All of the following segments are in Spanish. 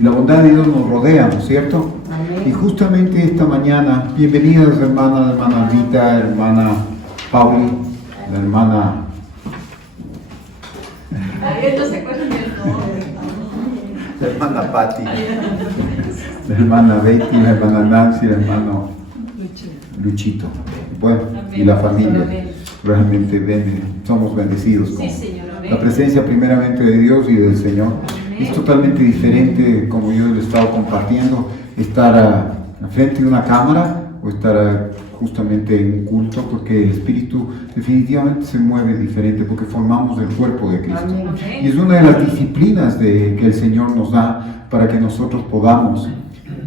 La bondad de Dios nos rodea, ¿no es cierto? Amén. Y justamente esta mañana, bienvenidas hermana Rita, hermana Pauli, la hermana... La hermana Patti, la hermana Betty, la hermana Nancy, el hermano Luchito. Bueno, y la familia. Realmente somos bendecidos con la presencia primeramente de Dios y del Señor. Es totalmente diferente, como yo les he estado compartiendo, estar frente de una cámara o estar justamente en un culto, porque el Espíritu definitivamente se mueve diferente, porque formamos el cuerpo de Cristo. Y es una de las disciplinas que el Señor nos da para que nosotros podamos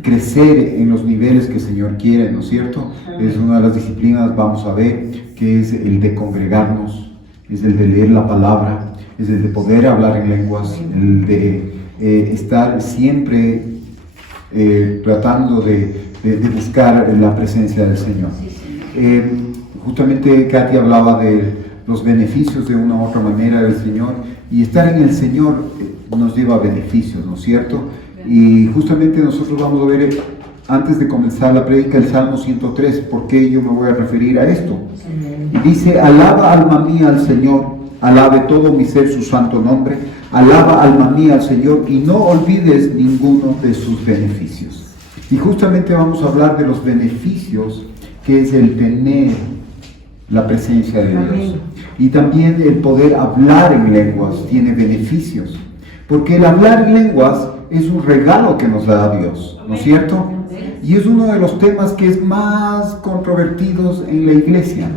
crecer en los niveles que el Señor quiere, ¿no es cierto? Es una de las disciplinas, vamos a ver, que es el de congregarnos, es el de leer la palabra, es el de poder hablar en lenguas, el de estar siempre tratando de buscar la presencia del Señor. Justamente Katy hablaba de los beneficios de una u otra manera del Señor, y estar en el Señor nos lleva a beneficios, ¿no es cierto? Y justamente nosotros vamos a ver, antes de comenzar la prédica, el Salmo 103, ¿por qué yo me voy a referir a esto? Y dice: alaba alma mía al Señor, alabe todo mi ser su santo nombre, alaba alma mía al Señor y no olvides ninguno de sus beneficios. Y justamente vamos a hablar de los beneficios que es el tener la presencia de Dios. Y también el poder hablar en lenguas tiene beneficios, porque el hablar en lenguas es un regalo que nos da Dios, ¿no es cierto? Y es uno de los temas que es más controvertidos en la iglesia,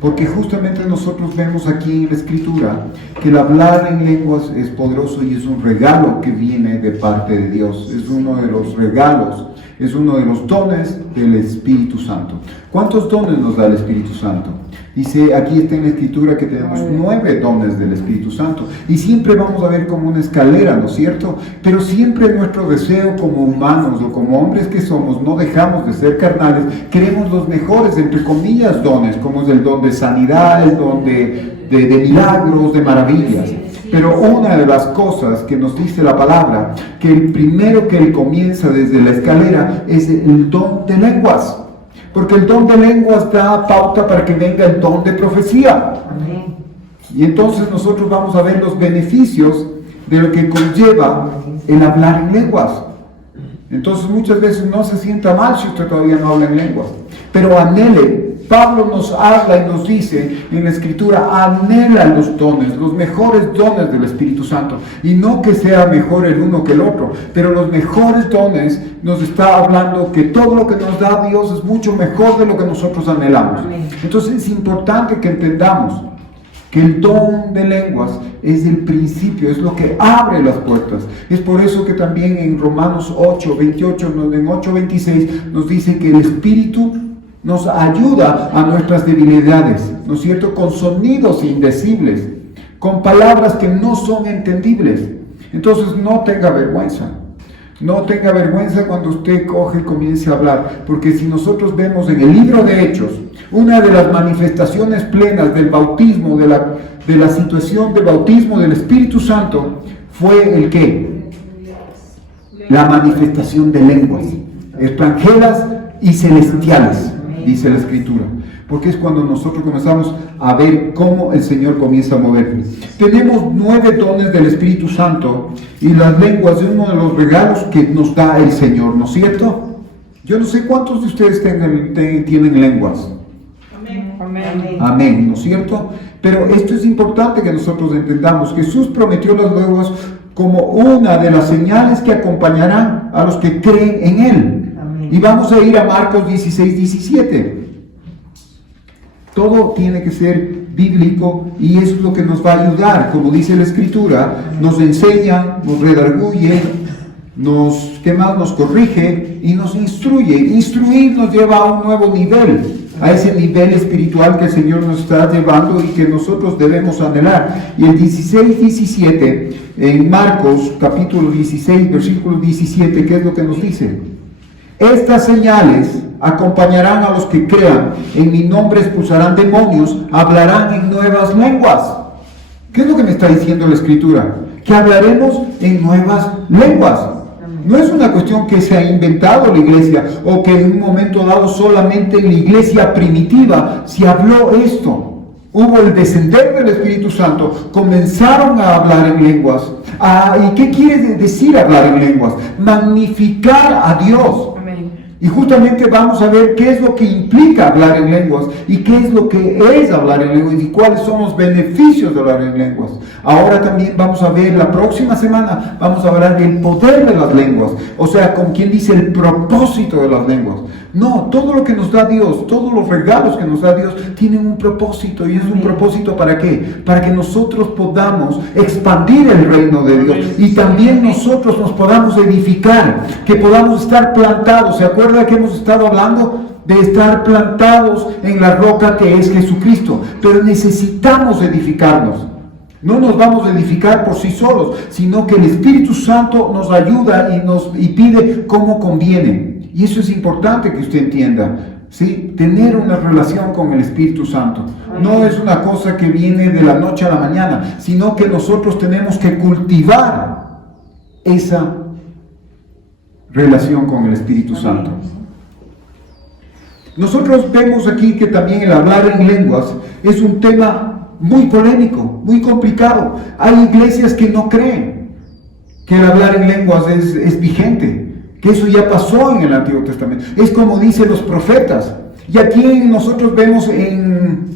porque justamente nosotros vemos aquí en la Escritura que el hablar en lenguas es poderoso y es un regalo que viene de parte de Dios. Es uno de los regalos, es uno de los dones del Espíritu Santo. ¿Cuántos dones nos da el Espíritu Santo? Dice, aquí está en la Escritura que tenemos 9 dones del Espíritu Santo. Y siempre vamos a ver como una escalera, ¿no es cierto? Pero siempre nuestro deseo como humanos o como hombres que somos, no dejamos de ser carnales, queremos los mejores, entre comillas, dones, como es el don de sanidad, el don de milagros, de maravillas. Pero una de las cosas que nos dice la palabra, que el primero que él comienza desde la escalera es el don de lenguas. Porque el don de lenguas da pauta para que venga el don de profecía. Amén. Y entonces nosotros vamos a ver los beneficios de lo que conlleva el hablar en lenguas. Entonces muchas veces no se sienta mal si usted todavía no habla en lenguas. Pero anhele. Pablo nos habla y nos dice en la Escritura, anhela los dones, los mejores dones del Espíritu Santo. Y no que sea mejor el uno que el otro, pero los mejores dones nos está hablando que todo lo que nos da Dios es mucho mejor de lo que nosotros anhelamos. Entonces es importante que entendamos que el don de lenguas es el principio, es lo que abre las puertas. Es por eso que también en Romanos 8:28, en 8:26 nos dice que el Espíritu nos ayuda a nuestras debilidades, ¿no es cierto? Con sonidos indecibles, con palabras que no son entendibles. Entonces no tenga vergüenza. No tenga vergüenza cuando usted coge y comience a hablar, porque si nosotros vemos en el libro de Hechos, una de las manifestaciones plenas del bautismo, de la situación del bautismo del Espíritu Santo, fue el ¿qué? La manifestación de lenguas, extranjeras y celestiales, dice la Escritura. Porque es cuando nosotros comenzamos a ver cómo el Señor comienza a mover. Tenemos 9 dones del Espíritu Santo y las lenguas es uno de los regalos que nos da el Señor, ¿no es cierto? Yo no sé cuántos de ustedes tienen lenguas. Amén, ¿no es cierto? Pero esto es importante que nosotros entendamos. Jesús prometió las lenguas como una de las señales que acompañarán a los que creen en Él. Amén. Y vamos a ir a Marcos 16:17. Todo tiene que ser bíblico y es lo que nos va a ayudar. Como dice la Escritura, nos enseña, nos redarguye, ¿qué más? Nos corrige y nos instruye. Instruir nos lleva a un nuevo nivel, a ese nivel espiritual que el Señor nos está llevando y que nosotros debemos anhelar. Y el 16:17, en Marcos capítulo 16, versículo 17, ¿qué es lo que nos dice? Estas señales acompañarán a los que crean, en mi nombre expulsarán demonios, hablarán en nuevas lenguas. ¿Qué es lo que me está diciendo la Escritura? Que hablaremos en nuevas lenguas. No es una cuestión que se ha inventado la iglesia o que en un momento dado solamente en la iglesia primitiva se habló esto. Hubo el descender del Espíritu Santo, comenzaron a hablar en lenguas. ¿Y qué quiere decir hablar en lenguas? Magnificar a Dios. Y justamente vamos a ver qué es lo que implica hablar en lenguas y qué es lo que es hablar en lenguas y cuáles son los beneficios de hablar en lenguas. Ahora también vamos a ver, la próxima semana, vamos a hablar del poder de las lenguas. O sea, como quien dice, el propósito de las lenguas. No, todo lo que nos da Dios, todos los regalos que nos da Dios, tienen un propósito. ¿Y es un propósito para qué? Para que nosotros podamos expandir el reino de Dios y también nosotros nos podamos edificar, que podamos estar plantados. ¿Se acuerda que hemos estado hablando de estar plantados en la roca que es Jesucristo? Pero necesitamos edificarnos. No nos vamos a edificar por sí solos, sino que el Espíritu Santo nos ayuda y pide cómo conviene. Y eso es importante que usted entienda, ¿sí? Tener una relación con el Espíritu Santo. No es una cosa que viene de la noche a la mañana, sino que nosotros tenemos que cultivar esa relación con el Espíritu Santo. Nosotros vemos aquí que también el hablar en lenguas es un tema muy polémico, muy complicado. Hay iglesias que no creen que el hablar en lenguas es vigente, que eso ya pasó en el Antiguo Testamento. Es como dicen los profetas. Y aquí nosotros vemos en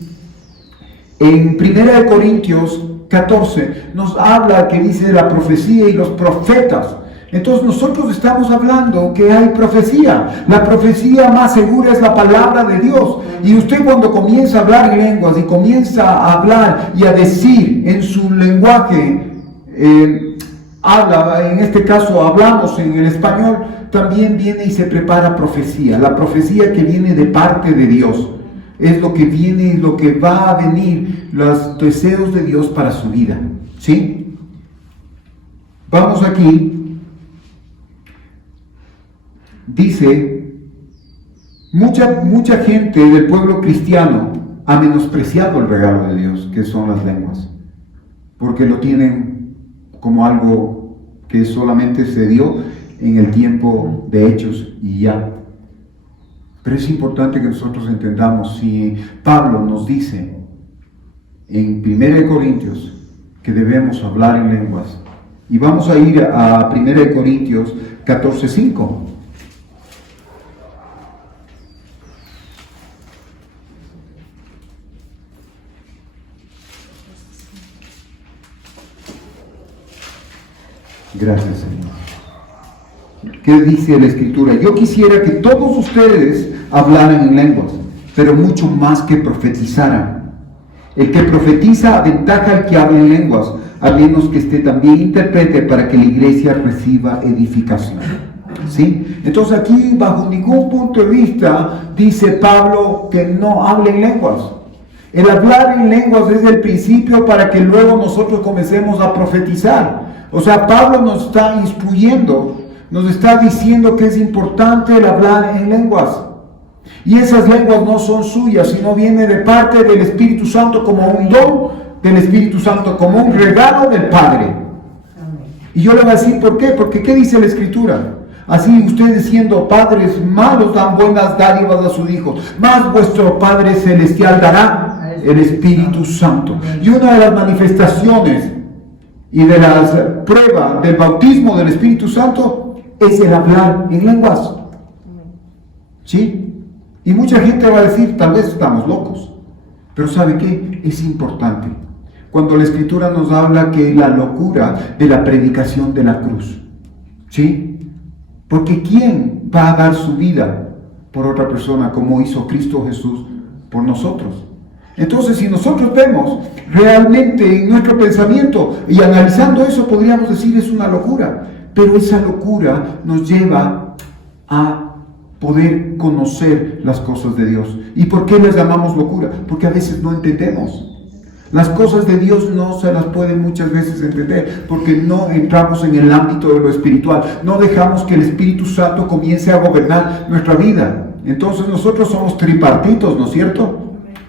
1 Corintios 14, nos habla que dice la profecía y los profetas. Entonces nosotros estamos hablando que hay profecía. La profecía más segura es la palabra de Dios. Y usted cuando comienza a hablar en lenguas y comienza a hablar y a decir en su lenguaje, en este caso hablamos en el español, también viene y se prepara profecía. La profecía que viene de parte de Dios es lo que viene, lo que va a venir, los deseos de Dios para su vida. ¿Sí? Vamos aquí. Dice, mucha gente del pueblo cristiano ha menospreciado el regalo de Dios, que son las lenguas, porque lo tienen como algo que solamente se dio en el tiempo de Hechos y ya. Pero es importante que nosotros entendamos, si Pablo nos dice en 1 Corintios que debemos hablar en lenguas, y vamos a ir a 1 Corintios 14:5. Gracias, Señor. ¿Qué dice la Escritura? Yo quisiera que todos ustedes hablaran en lenguas, pero mucho más que profetizaran. El que profetiza aventaja al que habla en lenguas, a menos que esté también intérprete para que la iglesia reciba edificación. ¿Sí? Entonces aquí, bajo ningún punto de vista, dice Pablo que no hable en lenguas. El hablar en lenguas es el principio para que luego nosotros comencemos a profetizar. O sea, Pablo nos está instruyendo, nos está diciendo que es importante el hablar en lenguas. Y esas lenguas no son suyas, sino viene de parte del Espíritu Santo como un don del Espíritu Santo, como un regalo del Padre. Y yo le voy a decir por qué, porque ¿qué dice la Escritura? Así ustedes siendo padres malos dan buenas dádivas a sus hijos, más vuestro Padre Celestial dará el Espíritu Santo. Y una de las manifestaciones y de las pruebas del bautismo del Espíritu Santo es el hablar en lenguas. ¿Sí? Y mucha gente va a decir, tal vez estamos locos. Pero ¿sabe qué? Es importante. Cuando la Escritura nos habla que la locura de la predicación de la cruz. ¿Sí? Porque ¿quién va a dar su vida por otra persona como hizo Cristo Jesús por nosotros? Entonces, si nosotros vemos realmente en nuestro pensamiento y analizando eso, podríamos decir es una locura. Pero esa locura nos lleva a poder conocer las cosas de Dios. ¿Y por qué las llamamos locura? Porque a veces no entendemos. Las cosas de Dios no se las puede muchas veces entender porque no entramos en el ámbito de lo espiritual. No dejamos que el Espíritu Santo comience a gobernar nuestra vida. Entonces nosotros somos tripartitos, ¿no es cierto?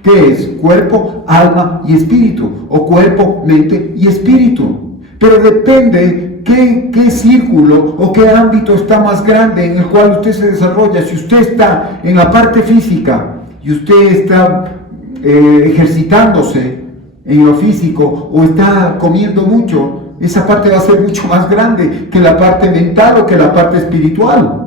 ¿Qué es? Cuerpo, alma y espíritu. O cuerpo, mente y espíritu. Pero depende qué círculo o qué ámbito está más grande en el cual usted se desarrolla. Si usted está en la parte física y usted está ejercitándose en lo físico o está comiendo mucho, esa parte va a ser mucho más grande que la parte mental o que la parte espiritual.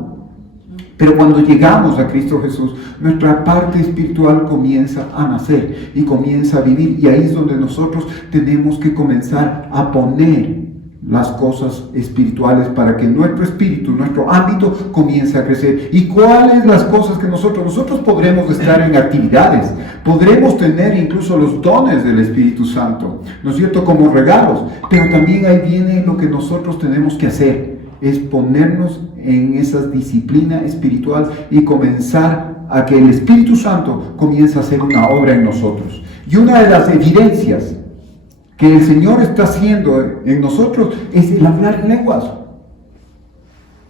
Pero cuando llegamos a Cristo Jesús, nuestra parte espiritual comienza a nacer y comienza a vivir. Y ahí es donde nosotros tenemos que comenzar a poner las cosas espirituales para que nuestro espíritu, nuestro ámbito comience a crecer. ¿Y cuáles las cosas que nosotros podremos estar en actividades? Podremos tener incluso los dones del Espíritu Santo, ¿no es cierto?, como regalos. Pero también ahí viene lo que nosotros tenemos que hacer, es ponernos en esa disciplina espiritual y comenzar a que el Espíritu Santo comience a hacer una obra en nosotros. Y una de las evidencias que el Señor está haciendo en nosotros es el hablar en lenguas.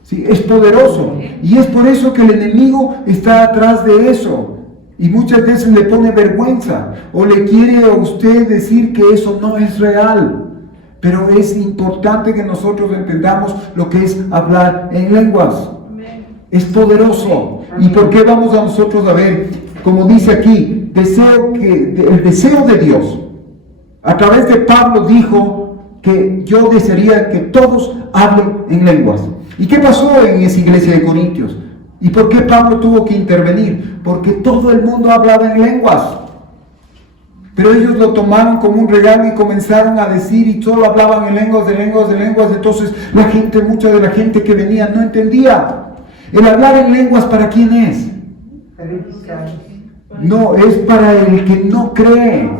¿Sí? Es poderoso. Y es por eso que el enemigo está atrás de eso. Y muchas veces le pone vergüenza o le quiere a usted decir que eso no es real. Pero es importante que nosotros entendamos lo que es hablar en lenguas. Es poderoso. ¿Y por qué vamos a nosotros a ver? Como dice aquí, el deseo de Dios. A través de Pablo dijo que yo desearía que todos hablen en lenguas. ¿Y qué pasó en esa iglesia de Corintios? ¿Y por qué Pablo tuvo que intervenir? Porque todo el mundo hablaba en lenguas. Pero ellos lo tomaron como un regalo y comenzaron a decir y solo hablaban en lenguas, de lenguas, de lenguas. Entonces mucha de la gente que venía no entendía. El hablar en lenguas, ¿para quién es? No, es para el que no cree.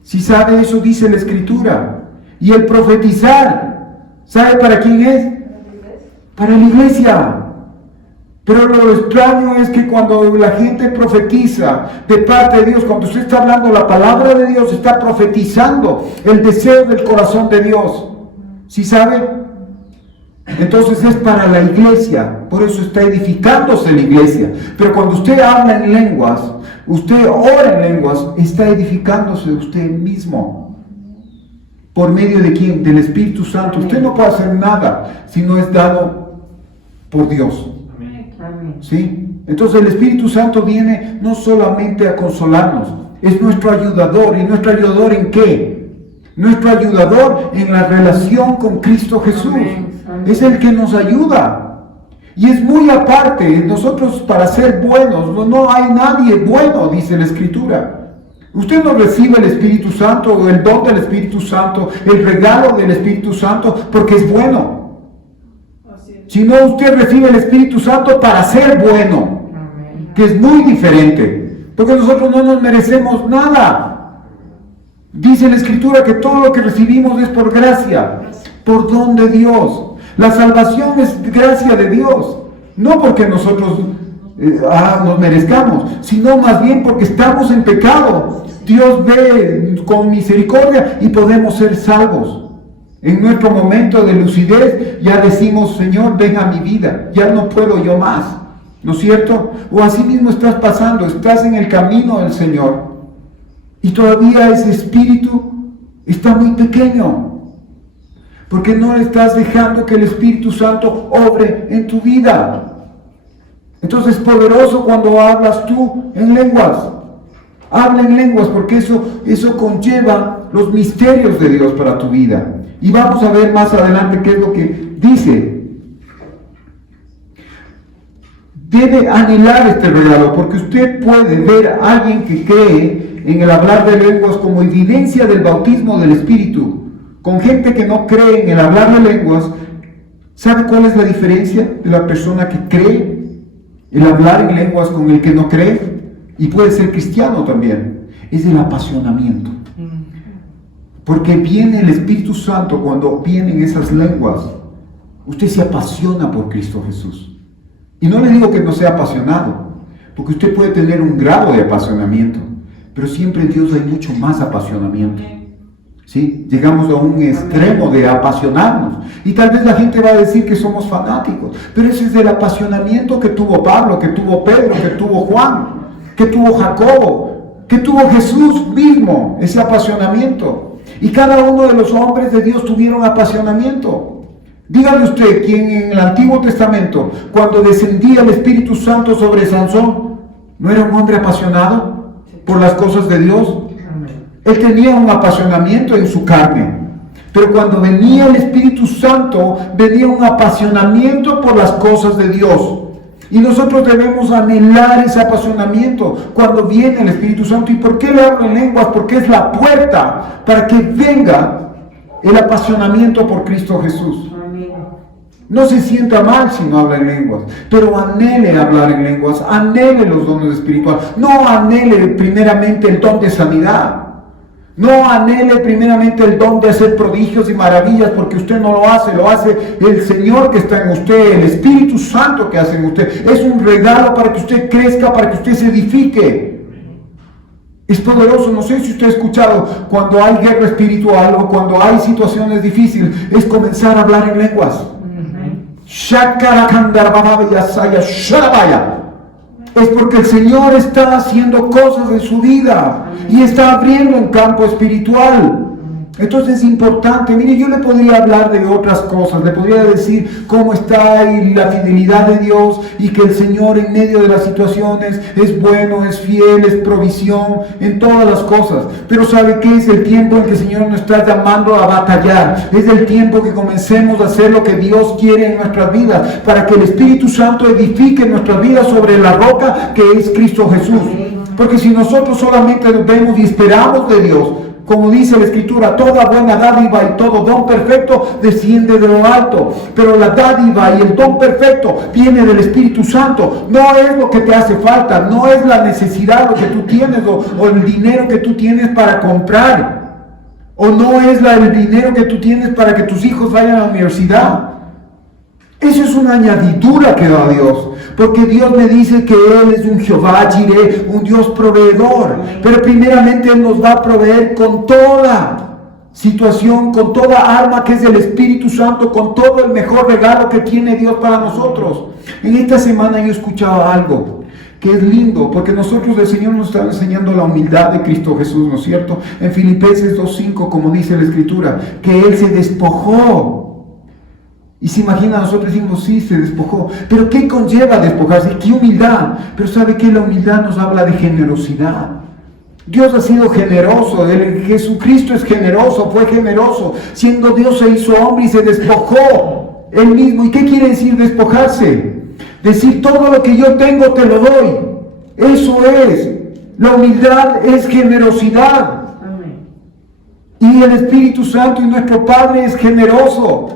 Si sabe, eso dice la Escritura. Y el profetizar, ¿sabe para quién es? Para la iglesia. Pero lo extraño es que cuando la gente profetiza de parte de Dios, cuando usted está hablando la palabra de Dios, está profetizando el deseo del corazón de Dios. ¿Sí sabe? Entonces es para la iglesia, por eso está edificándose la iglesia. Pero cuando usted habla en lenguas, usted ora en lenguas, está edificándose usted mismo. ¿Por medio de quién? Del Espíritu Santo. Usted no puede hacer nada si no es dado por Dios. ¿Sí? Entonces el Espíritu Santo viene no solamente a consolarnos, es nuestro ayudador. ¿Y nuestro ayudador en qué? Nuestro ayudador en la relación con Cristo Jesús. Es el que nos ayuda. Y es muy aparte. Nosotros, para ser buenos, no hay nadie bueno, dice la Escritura. Usted no recibe el Espíritu Santo o el don del Espíritu Santo, el regalo del Espíritu Santo, porque es bueno. Sino usted recibe el Espíritu Santo para ser bueno, que es muy diferente, porque nosotros no nos merecemos nada. Dice la Escritura que todo lo que recibimos es por gracia, por don de Dios. La salvación es gracia de Dios, no porque nosotros nos merezcamos, sino más bien porque estamos en pecado. Dios ve con misericordia y podemos ser salvos. En nuestro momento de lucidez ya decimos, Señor, ven a mi vida, ya no puedo yo más, ¿no es cierto? O así mismo estás pasando, estás en el camino del Señor y todavía ese espíritu está muy pequeño, porque no estás dejando que el Espíritu Santo obre en tu vida. Entonces es poderoso cuando hablas tú en lenguas. Habla en lenguas, porque eso conlleva los misterios de Dios para tu vida. Y vamos a ver más adelante qué es lo que dice. Debe anhelar este regalo, porque usted puede ver a alguien que cree en el hablar de lenguas como evidencia del bautismo del Espíritu, con gente que no cree en el hablar de lenguas. ¿Sabe cuál es la diferencia de la persona que cree el hablar en lenguas con el que no cree? Y puede ser cristiano también. Es el apasionamiento. Porque viene el Espíritu Santo cuando vienen esas lenguas. Usted se apasiona por Cristo Jesús. Y no le digo que no sea apasionado, porque usted puede tener un grado de apasionamiento, pero siempre en Dios hay mucho más apasionamiento. ¿Sí? Llegamos a un extremo de apasionarnos. Y tal vez la gente va a decir que somos fanáticos, pero ese es el apasionamiento que tuvo Pablo, que tuvo Pedro, que tuvo Juan, que tuvo Jacobo, que tuvo Jesús mismo, ese apasionamiento. Y cada uno de los hombres de Dios tuvieron apasionamiento. Dígame usted, ¿quién en el Antiguo Testamento, cuando descendía el Espíritu Santo sobre Sansón, no era un hombre apasionado por las cosas de Dios? Él tenía un apasionamiento en su carne. Pero cuando venía el Espíritu Santo, venía un apasionamiento por las cosas de Dios. Y nosotros debemos anhelar ese apasionamiento cuando viene el Espíritu Santo. ¿Y por qué le hablo en lenguas? Porque es la puerta para que venga el apasionamiento por Cristo Jesús. No se sienta mal si no habla en lenguas, pero anhele hablar en lenguas, anhele los dones espirituales. No anhele primeramente el don de sanidad. No anhele primeramente el don de hacer prodigios y maravillas, porque usted no lo hace el Señor que está en usted, el Espíritu Santo que hace en usted. Es un regalo para que usted crezca, para que usted se edifique. Es poderoso. No sé si usted ha escuchado, cuando hay guerra espiritual o cuando hay situaciones difíciles, es comenzar a hablar en lenguas. Es porque el Señor está haciendo cosas en su vida y está abriendo un campo espiritual. Entonces es importante. Mire, yo le podría hablar de otras cosas, le podría decir cómo está y la fidelidad de Dios, y que el Señor en medio de las situaciones es bueno, es fiel, es provisión en todas las cosas. Pero ¿sabe qué? Es el tiempo en que el Señor nos está llamando a batallar. Es el tiempo que comencemos a hacer lo que Dios quiere en nuestras vidas, para que el Espíritu Santo edifique nuestras vidas sobre la roca que es Cristo Jesús. Porque si nosotros solamente nos vemos y esperamos de Dios, como dice la Escritura, toda buena dádiva y todo don perfecto desciende de lo alto. Pero la dádiva y el don perfecto viene del Espíritu Santo. No es lo que te hace falta, no es la necesidad lo que tú tienes o el dinero que tú tienes para comprar. O no es el dinero que tú tienes para que tus hijos vayan a la universidad. Eso es una añadidura que da Dios, porque Dios me dice que Él es un Jehová Jireh, un Dios proveedor. Pero primeramente Él nos va a proveer con toda situación, con toda arma que es el Espíritu Santo, con todo el mejor regalo que tiene Dios para nosotros. En esta semana yo escuchaba algo que es lindo, porque nosotros, el Señor nos está enseñando la humildad de Cristo Jesús, ¿no es cierto? En Filipenses 2:5, como dice la Escritura, que Él se despojó. Y se imagina, nosotros decimos, sí, se despojó. Pero ¿qué conlleva despojarse? ¿Qué humildad? Pero ¿sabe qué? La humildad nos habla de generosidad. Dios ha sido generoso. Jesucristo es generoso, fue generoso. Siendo Dios se hizo hombre y se despojó Él mismo. ¿Y qué quiere decir despojarse? Decir, todo lo que yo tengo te lo doy. Eso es. La humildad es generosidad. Y el Espíritu Santo y nuestro Padre es generoso.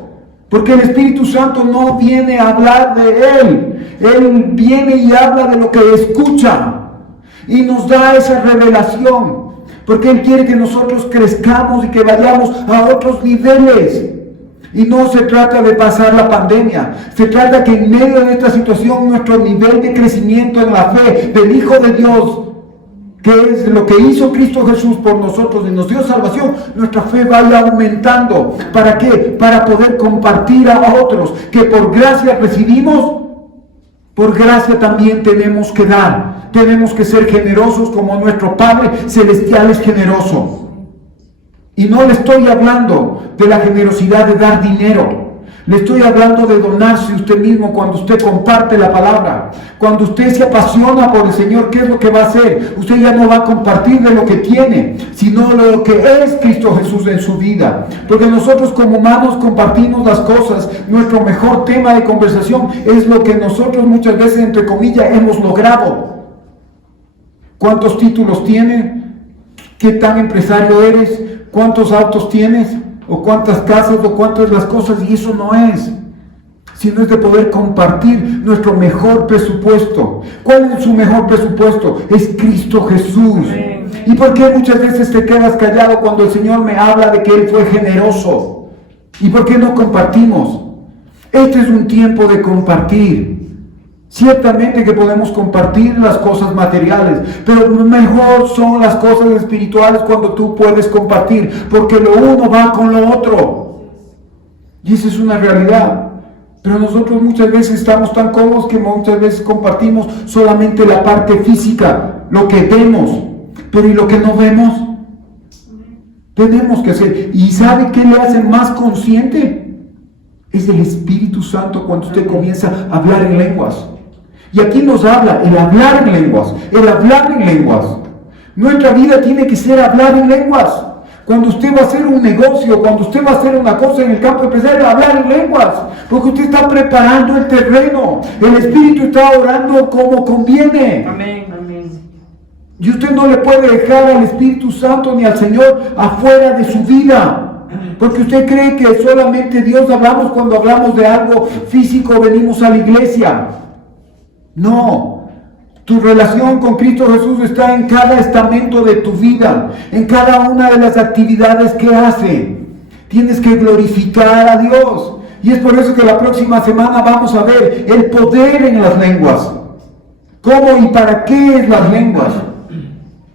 Porque el Espíritu Santo no viene a hablar de Él. Él viene y habla de lo que escucha. Y nos da esa revelación. Porque Él quiere que nosotros crezcamos y que vayamos a otros niveles. Y no se trata de pasar la pandemia. Se trata que en medio de esta situación nuestro nivel de crecimiento en la fe del Hijo de Dios, que es lo que hizo Cristo Jesús por nosotros y nos dio salvación, nuestra fe vaya aumentando. ¿Para qué? Para poder compartir a otros que por gracia recibimos, por gracia también tenemos que dar. Tenemos que ser generosos como nuestro Padre Celestial es generoso. Y no le estoy hablando de la generosidad de dar dinero. Le estoy hablando de donarse usted mismo cuando usted comparte la palabra. Cuando usted se apasiona por el Señor, ¿qué es lo que va a hacer? Usted ya no va a compartir de lo que tiene, sino de lo que es Cristo Jesús en su vida. Porque nosotros como humanos compartimos las cosas. Nuestro mejor tema de conversación es lo que nosotros muchas veces, entre comillas, hemos logrado. ¿Cuántos títulos tienes? ¿Qué tan empresario eres? ¿Cuántos autos tienes? ¿O cuántas casas? ¿O cuántas las cosas? Y eso no es, sino es de poder compartir nuestro mejor presupuesto. ¿Cuál es su mejor presupuesto? Es Cristo Jesús. ¿Y por qué muchas veces te quedas callado cuando el Señor me habla de que Él fue generoso? ¿Y por qué no compartimos? Este es un tiempo de compartir. Ciertamente que podemos compartir las cosas materiales, pero mejor son las cosas espirituales cuando tú puedes compartir, porque lo uno va con lo otro. Y esa es una realidad. Pero nosotros muchas veces estamos tan cómodos que muchas veces compartimos solamente la parte física, lo que vemos. Pero ¿y lo que no vemos? Tenemos que hacer. ¿Y sabe qué le hace más consciente? Es el Espíritu Santo cuando usted comienza a hablar en lenguas. Y aquí nos habla el hablar en lenguas, el hablar en lenguas. Nuestra vida tiene que ser hablar en lenguas. Cuando usted va a hacer un negocio, cuando usted va a hacer una cosa en el campo empresarial, hablar en lenguas. Porque usted está preparando el terreno. El Espíritu está orando como conviene. Amén, amén. Y usted no le puede dejar al Espíritu Santo ni al Señor afuera de su vida. Porque usted cree que solamente Dios hablamos cuando hablamos de algo físico, venimos a la iglesia. No. Tu relación con Cristo Jesús está en cada estamento de tu vida, en cada una de las actividades que hace. Tienes que glorificar a Dios. Y es por eso que la próxima semana vamos a ver el poder en las lenguas. ¿Cómo y para qué es las lenguas?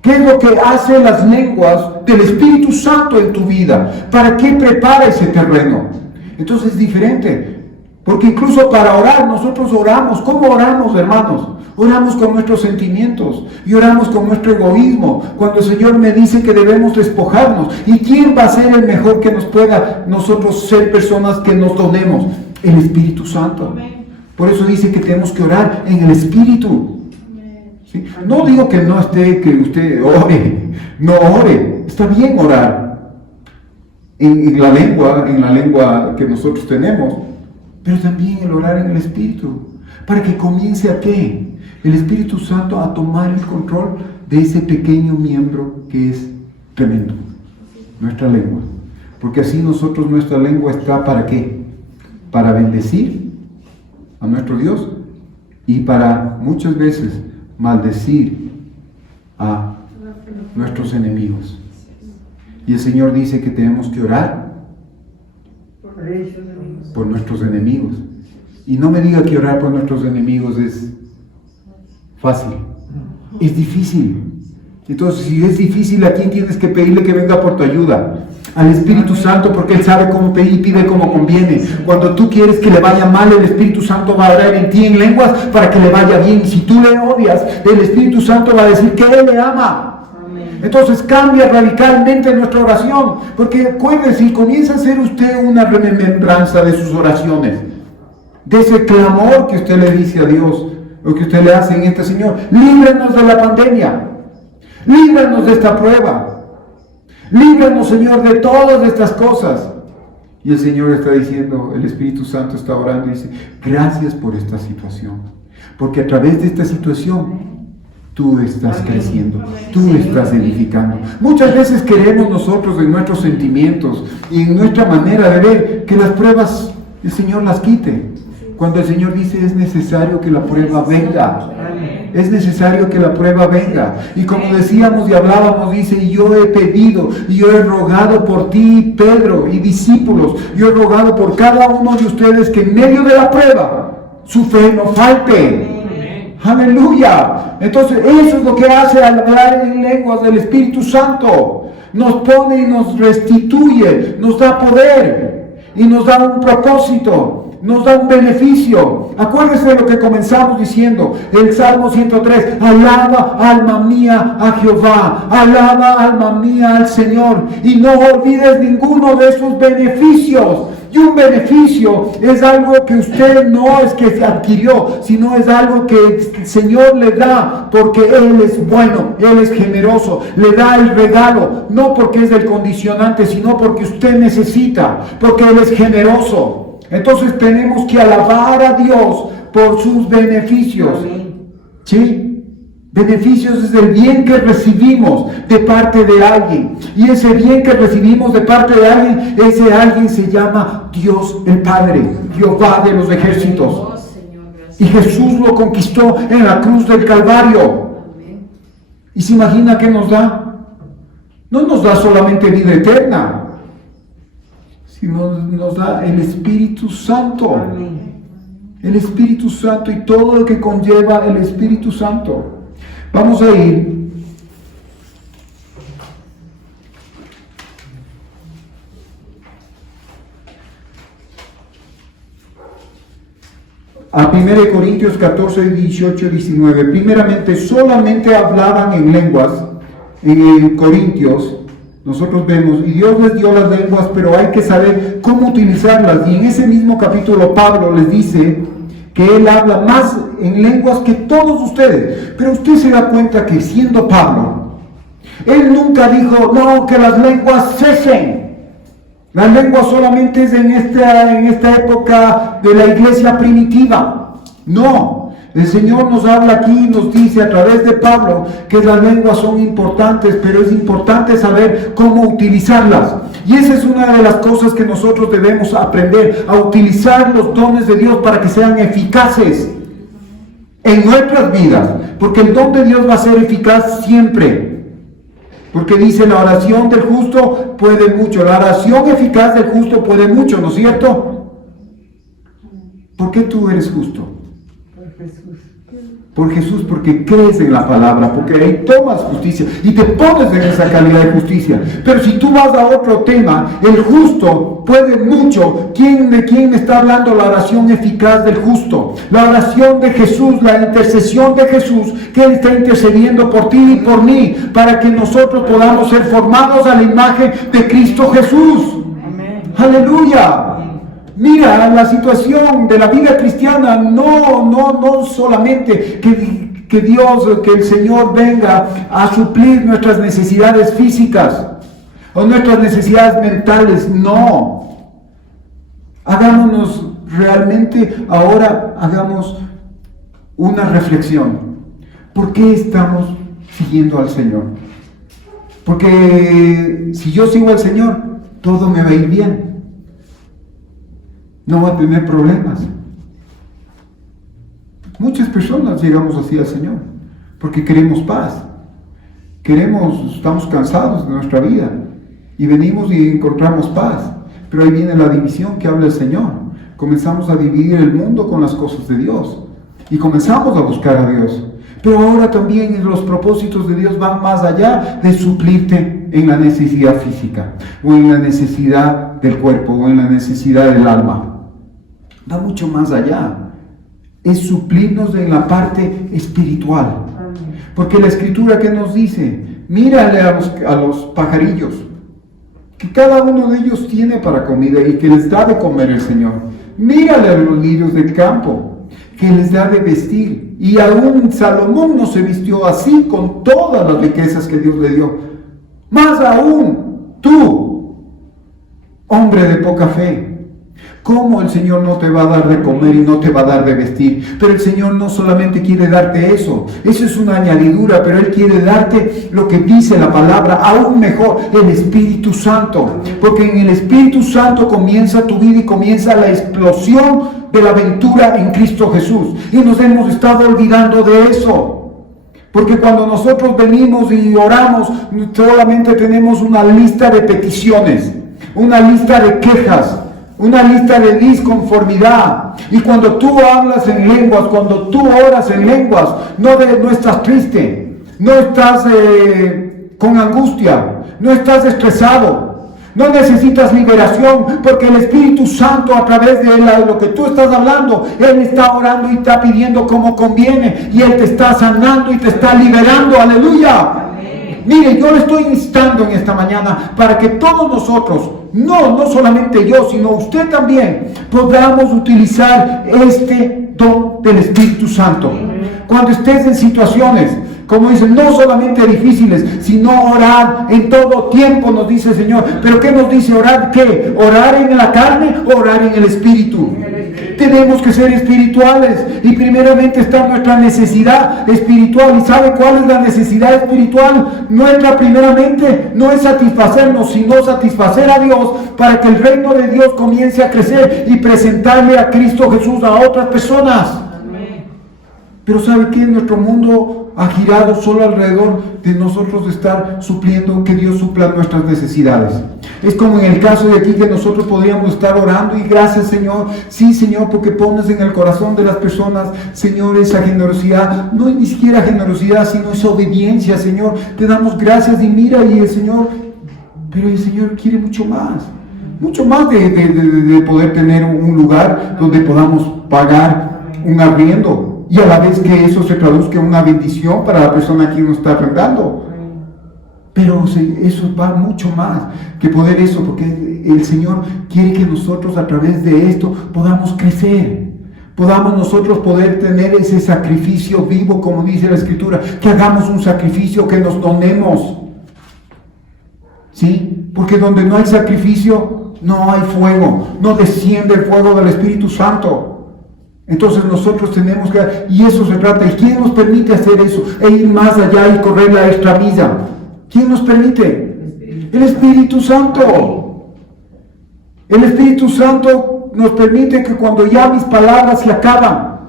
¿Qué es lo que hace las lenguas del Espíritu Santo en tu vida? ¿Para qué prepara ese terreno? Entonces es diferente. Porque incluso para orar, nosotros oramos. ¿Cómo oramos, hermanos? Oramos con nuestros sentimientos y oramos con nuestro egoísmo. Cuando el Señor me dice que debemos despojarnos. ¿Y quién va a ser el mejor que nos pueda nosotros ser personas que nos donemos? El Espíritu Santo. Por eso dice que tenemos que orar en el Espíritu. ¿Sí? No digo que no esté, que usted ore. No ore. Está bien orar en la lengua que nosotros tenemos. Pero también el orar en el Espíritu. ¿Para que comience a qué? El Espíritu Santo a tomar el control de ese pequeño miembro que es tremendo, nuestra lengua. Porque así nuestra lengua está ¿para qué? Para bendecir a nuestro Dios y para muchas veces maldecir a nuestros enemigos. Y el Señor dice que tenemos que orar por nuestros enemigos. Y no me diga que orar por nuestros enemigos es fácil. Es difícil. Entonces, si es difícil, ¿a quién tienes que pedirle que venga por tu ayuda? Al Espíritu Santo, porque Él sabe cómo pedir y pide como conviene. Cuando tú quieres que le vaya mal, el Espíritu Santo va a orar en ti en lenguas para que le vaya bien. Si tú le odias, el Espíritu Santo va a decir que Él le ama. Entonces cambia radicalmente nuestra oración. Porque acuérdese, si comienza a hacer usted una remembranza de sus oraciones, de ese clamor que usted le dice a Dios, o que usted le hace en este Señor, líbranos de la pandemia, líbranos de esta prueba, líbranos, Señor, de todas estas cosas. Y el Señor está diciendo, el Espíritu Santo está orando y dice, gracias por esta situación, porque a través de esta situación tú estás creciendo, tú estás edificando. Muchas veces queremos nosotros en nuestros sentimientos y en nuestra manera de ver que las pruebas el Señor las quite. Cuando el Señor dice es necesario que la prueba venga. Es necesario que la prueba venga. Y como decíamos y hablábamos, dice, y yo he pedido, y yo he rogado por ti, Pedro, y discípulos. Yo he rogado por cada uno de ustedes que en medio de la prueba su fe no falte. Aleluya. Entonces eso es lo que hace al hablar en lenguas del Espíritu Santo. Nos pone y nos restituye, nos da poder y nos da un propósito. Nos da un beneficio. Acuérdense de lo que comenzamos diciendo. El Salmo 103. Alaba, alma mía, a Jehová. Alaba, alma mía, al Señor. Y no olvides ninguno de sus beneficios. Y un beneficio es algo que usted no es que se adquirió, sino es algo que el Señor le da porque Él es bueno, Él es generoso, le da el regalo, no porque es el condicionante, sino porque usted necesita, porque Él es generoso. Entonces tenemos que alabar a Dios por sus beneficios. ¿Sí? Beneficios es el bien que recibimos de parte de alguien. Y ese bien que recibimos de parte de alguien, ese alguien se llama Dios el Padre, Jehová de los ejércitos. Y Jesús lo conquistó en la cruz del Calvario. ¿Y se imagina qué nos da? No nos da solamente vida eterna, nos da el Espíritu Santo. El Espíritu Santo y todo lo que conlleva el Espíritu Santo. Vamos a ir a 1 Corintios 14, 18, 19. Primeramente, solamente hablaban en lenguas en Corintios nosotros vemos, y Dios les dio las lenguas, pero hay que saber cómo utilizarlas. Y en ese mismo capítulo Pablo les dice que él habla más en lenguas que todos ustedes. Pero usted se da cuenta que siendo Pablo, él nunca dijo, no, que las lenguas cesen. Las lenguas solamente es en esta época de la iglesia primitiva. No. El Señor nos habla aquí y nos dice a través de Pablo que las lenguas son importantes, pero es importante saber cómo utilizarlas. Y esa es una de las cosas que nosotros debemos aprender, a utilizar los dones de Dios para que sean eficaces en nuestras vidas. Porque el don de Dios va a ser eficaz siempre. Porque dice, la oración del justo puede mucho. La oración eficaz del justo puede mucho, ¿no es cierto? ¿Por qué tú eres justo? Por Jesús, porque crees en la palabra, porque ahí tomas justicia y te pones en esa calidad de justicia. Pero si tú vas a otro tema, el justo puede mucho. ¿De quién está hablando la oración eficaz del justo? La oración de Jesús, la intercesión de Jesús, que Él está intercediendo por ti y por mí, para que nosotros podamos ser formados a la imagen de Cristo Jesús. Amén. Aleluya. Mira, la situación de la vida cristiana no solamente que Dios, que el Señor venga a suplir nuestras necesidades físicas o nuestras necesidades mentales, no. Hagámonos realmente, ahora hagamos una reflexión. ¿Por qué estamos siguiendo al Señor? Porque si yo sigo al Señor, todo me va a ir bien. No va a tener problemas. Muchas personas llegamos así al Señor porque queremos paz. Estamos cansados de nuestra vida y venimos y encontramos paz. Pero ahí viene la división que habla el Señor. Comenzamos a dividir el mundo con las cosas de Dios y comenzamos a buscar a Dios. Pero ahora también los propósitos de Dios van más allá de suplirte en la necesidad física o en la necesidad del cuerpo o en la necesidad del alma. Va mucho más allá. Es suplirnos en la parte espiritual. Porque la Escritura, ¿qué nos dice? Mírale a los pajarillos, que cada uno de ellos tiene para comida y que les da de comer el Señor. Mírale a los lirios del campo, que les da de vestir. Y aún Salomón no se vistió así con todas las riquezas que Dios le dio. Más aún, tú, hombre de poca fe, ¿cómo el Señor no te va a dar de comer y no te va a dar de vestir? Pero el Señor no solamente quiere darte eso es una añadidura, pero Él quiere darte lo que dice la palabra, aún mejor, el Espíritu Santo. Porque en el Espíritu Santo comienza tu vida y comienza la explosión de la aventura en Cristo Jesús. Y nos hemos estado olvidando de eso. Porque cuando nosotros venimos y oramos, solamente tenemos una lista de peticiones, una lista de quejas, una lista de disconformidad. Y cuando tú hablas en lenguas, cuando tú oras en lenguas, no estás triste, no estás con angustia, no estás estresado, no necesitas liberación, porque el Espíritu Santo, a través de lo que tú estás hablando, Él está orando y está pidiendo como conviene, y Él te está sanando y te está liberando. Aleluya. Mire, yo le estoy instando en esta mañana para que todos nosotros, no solamente yo, sino usted también, podamos utilizar este don del Espíritu Santo. Cuando estés en situaciones, como dicen, no solamente difíciles, sino orar en todo tiempo, nos dice el Señor. ¿Pero qué nos dice? ¿Orar qué? ¿Orar en la carne o orar en el Espíritu? Tenemos que ser espirituales y primeramente está nuestra necesidad espiritual. ¿Y sabe cuál es la necesidad espiritual? Nuestra primeramente no es satisfacernos, sino satisfacer a Dios para que el reino de Dios comience a crecer y presentarle a Cristo Jesús a otras personas. Pero ¿sabe qué? Nuestro mundo ha girado solo alrededor de nosotros estar supliendo, que Dios supla nuestras necesidades. Es como en el caso de aquí, que nosotros podríamos estar orando y gracias, Señor. Sí, Señor, porque pones en el corazón de las personas, Señor, esa generosidad. No es ni siquiera generosidad, sino esa obediencia, Señor. Te damos gracias y mira, y el Señor, pero el Señor quiere mucho más de poder tener un lugar donde podamos pagar un arriendo. Y a la vez que eso se traduzca en una bendición para la persona a quien nos está arrendando. Pero eso va mucho más que poder eso, porque el Señor quiere que nosotros a través de esto podamos crecer. Podamos nosotros poder tener ese sacrificio vivo, como dice la Escritura, que hagamos un sacrificio, que nos donemos. ¿Sí? Porque donde no hay sacrificio, no hay fuego, no desciende el fuego del Espíritu Santo. Entonces nosotros tenemos que, y eso se trata. ¿Y quién nos permite hacer eso? E ir más allá y correr la extra milla. ¿Quién nos permite? El Espíritu Santo. El Espíritu Santo nos permite que cuando ya mis palabras se acaban,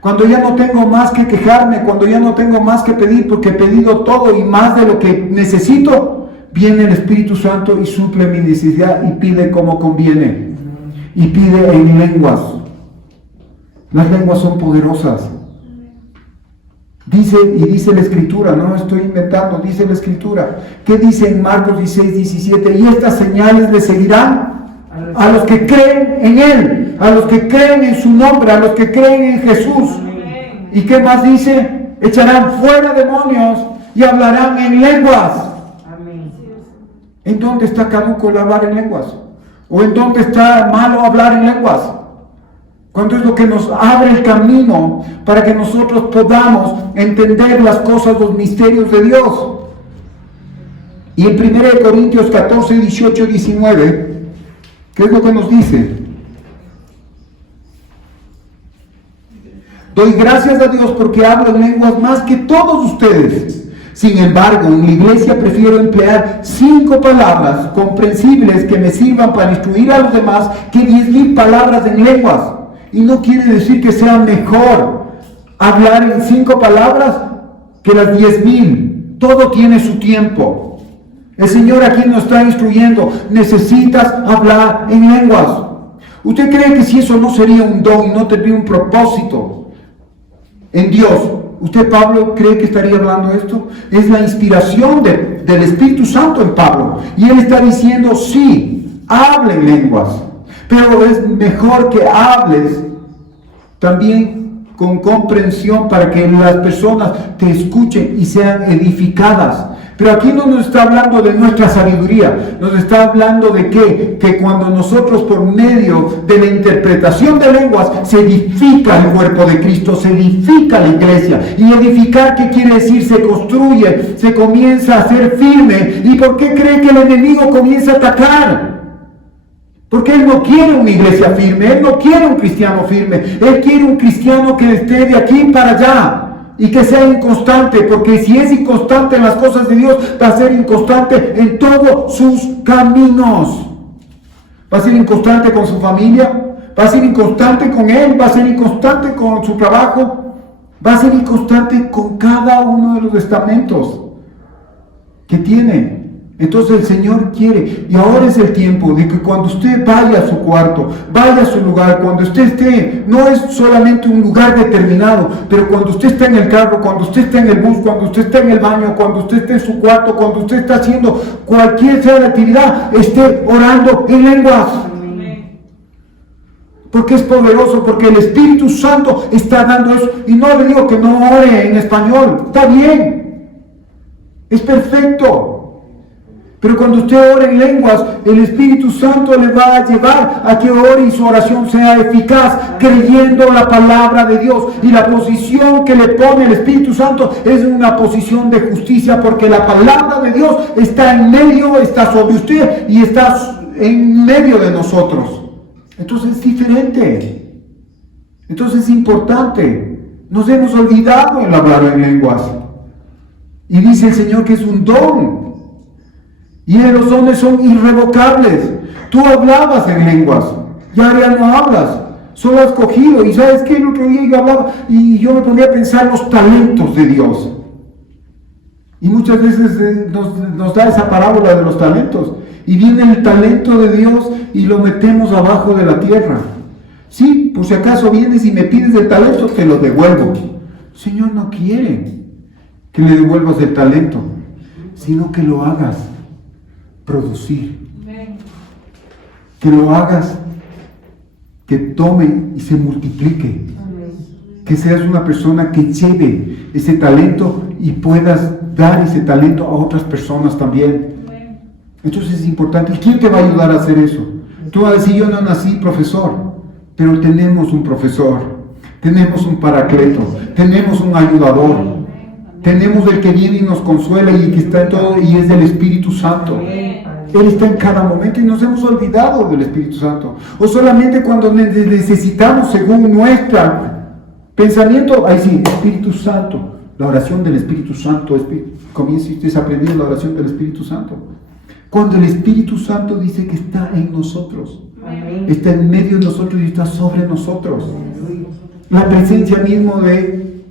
cuando ya no tengo más que quejarme, cuando ya no tengo más que pedir, porque he pedido todo y más de lo que necesito, viene el Espíritu Santo y suple mi necesidad y pide como conviene. Y pide en lenguas. Las lenguas son poderosas. Dice la Escritura, no estoy inventando, dice la Escritura. ¿Qué dice en Marcos 16, 17? Y estas señales le seguirán a los que creen en Él, a los que creen en su nombre, a los que creen en Jesús. Amén. ¿Y qué más dice? Echarán fuera demonios y hablarán en lenguas. Amén. ¿En dónde está caduco el hablar en lenguas? ¿O en dónde está malo hablar en lenguas? Cuando es lo que nos abre el camino para que nosotros podamos entender las cosas, los misterios de Dios. Y en 1 Corintios 14, 18, 19, ¿qué es lo que nos dice? Doy gracias a Dios porque hablo en lenguas más que todos ustedes. Sin embargo, en la iglesia prefiero emplear 5 palabras comprensibles que me sirvan para instruir a los demás que 10,000 palabras en lenguas. Y no quiere decir que sea mejor hablar en 5 palabras que las 10,000. Todo tiene su tiempo. El Señor aquí nos está instruyendo. Necesitas hablar en lenguas. ¿Usted cree que si eso no sería un don y no tendría un propósito en Dios? ¿Usted, Pablo, cree que estaría hablando esto? Es la inspiración del Espíritu Santo en Pablo. Y él está diciendo, sí, hable en lenguas. Pero es mejor que hables también con comprensión para que las personas te escuchen y sean edificadas. Pero aquí no nos está hablando de nuestra sabiduría, nos está hablando de que cuando nosotros por medio de la interpretación de lenguas se edifica el cuerpo de Cristo, se edifica la iglesia. Y edificar, ¿qué quiere decir? Se construye, se comienza a ser firme. ¿Y por qué cree que el enemigo comienza a atacar? Porque él no quiere una iglesia firme, él no quiere un cristiano firme, él quiere un cristiano que esté de aquí para allá y que sea inconstante, porque si es inconstante en las cosas de Dios, va a ser inconstante en todos sus caminos. Va a ser inconstante con su familia, va a ser inconstante con él, va a ser inconstante con su trabajo, va a ser inconstante con cada uno de los estamentos que tiene. Entonces el Señor quiere, y ahora es el tiempo de que cuando usted vaya a su cuarto, vaya a su lugar, cuando usted esté, no es solamente un lugar determinado, pero cuando usted está en el carro, cuando usted está en el bus, cuando usted está en el baño, cuando usted está en su cuarto, cuando usted está haciendo cualquier sea la actividad, esté orando en lenguas. Porque es poderoso, porque el Espíritu Santo está dando eso. Y no le digo que no ore en español, está bien, es perfecto. Pero cuando usted ora en lenguas, el Espíritu Santo le va a llevar a que ore y su oración sea eficaz, creyendo la palabra de Dios. Y la posición que le pone el Espíritu Santo es una posición de justicia, porque la palabra de Dios está en medio, está sobre usted y está en medio de nosotros. Entonces es diferente. Entonces es importante. Nos hemos olvidado el hablar en lenguas. Y dice el Señor que es un don. Y los dones son irrevocables. Tú hablabas en lenguas, ya no hablas, solo has cogido. Y ¿sabes qué? El otro día yo hablaba y yo me ponía a pensar los talentos de Dios. Y muchas veces nos da esa parábola de los talentos. Y viene el talento de Dios y lo metemos abajo de la tierra. Sí, por si acaso vienes y me pides el talento, te lo devuelvo. El Señor no quiere que le devuelvas el talento, sino que lo hagas producir. Que lo hagas, que tome y se multiplique. que seas una persona que lleve ese talento y puedas dar ese talento a otras personas también. Entonces es importante. ¿Y quién te va a ayudar a hacer eso? Tú vas a decir, yo no nací profesor, pero tenemos un profesor, tenemos un paracleto, tenemos un ayudador, tenemos el que viene y nos consuela y que está en todo, y es del Espíritu Santo. Él está en cada momento y nos hemos olvidado del Espíritu Santo. O solamente cuando necesitamos según nuestro pensamiento, ahí sí, Espíritu Santo, la oración del Espíritu Santo. Comience usted a aprender la oración del Espíritu Santo. Cuando el Espíritu Santo dice que está en nosotros, está en medio de nosotros y está sobre nosotros. La presencia misma de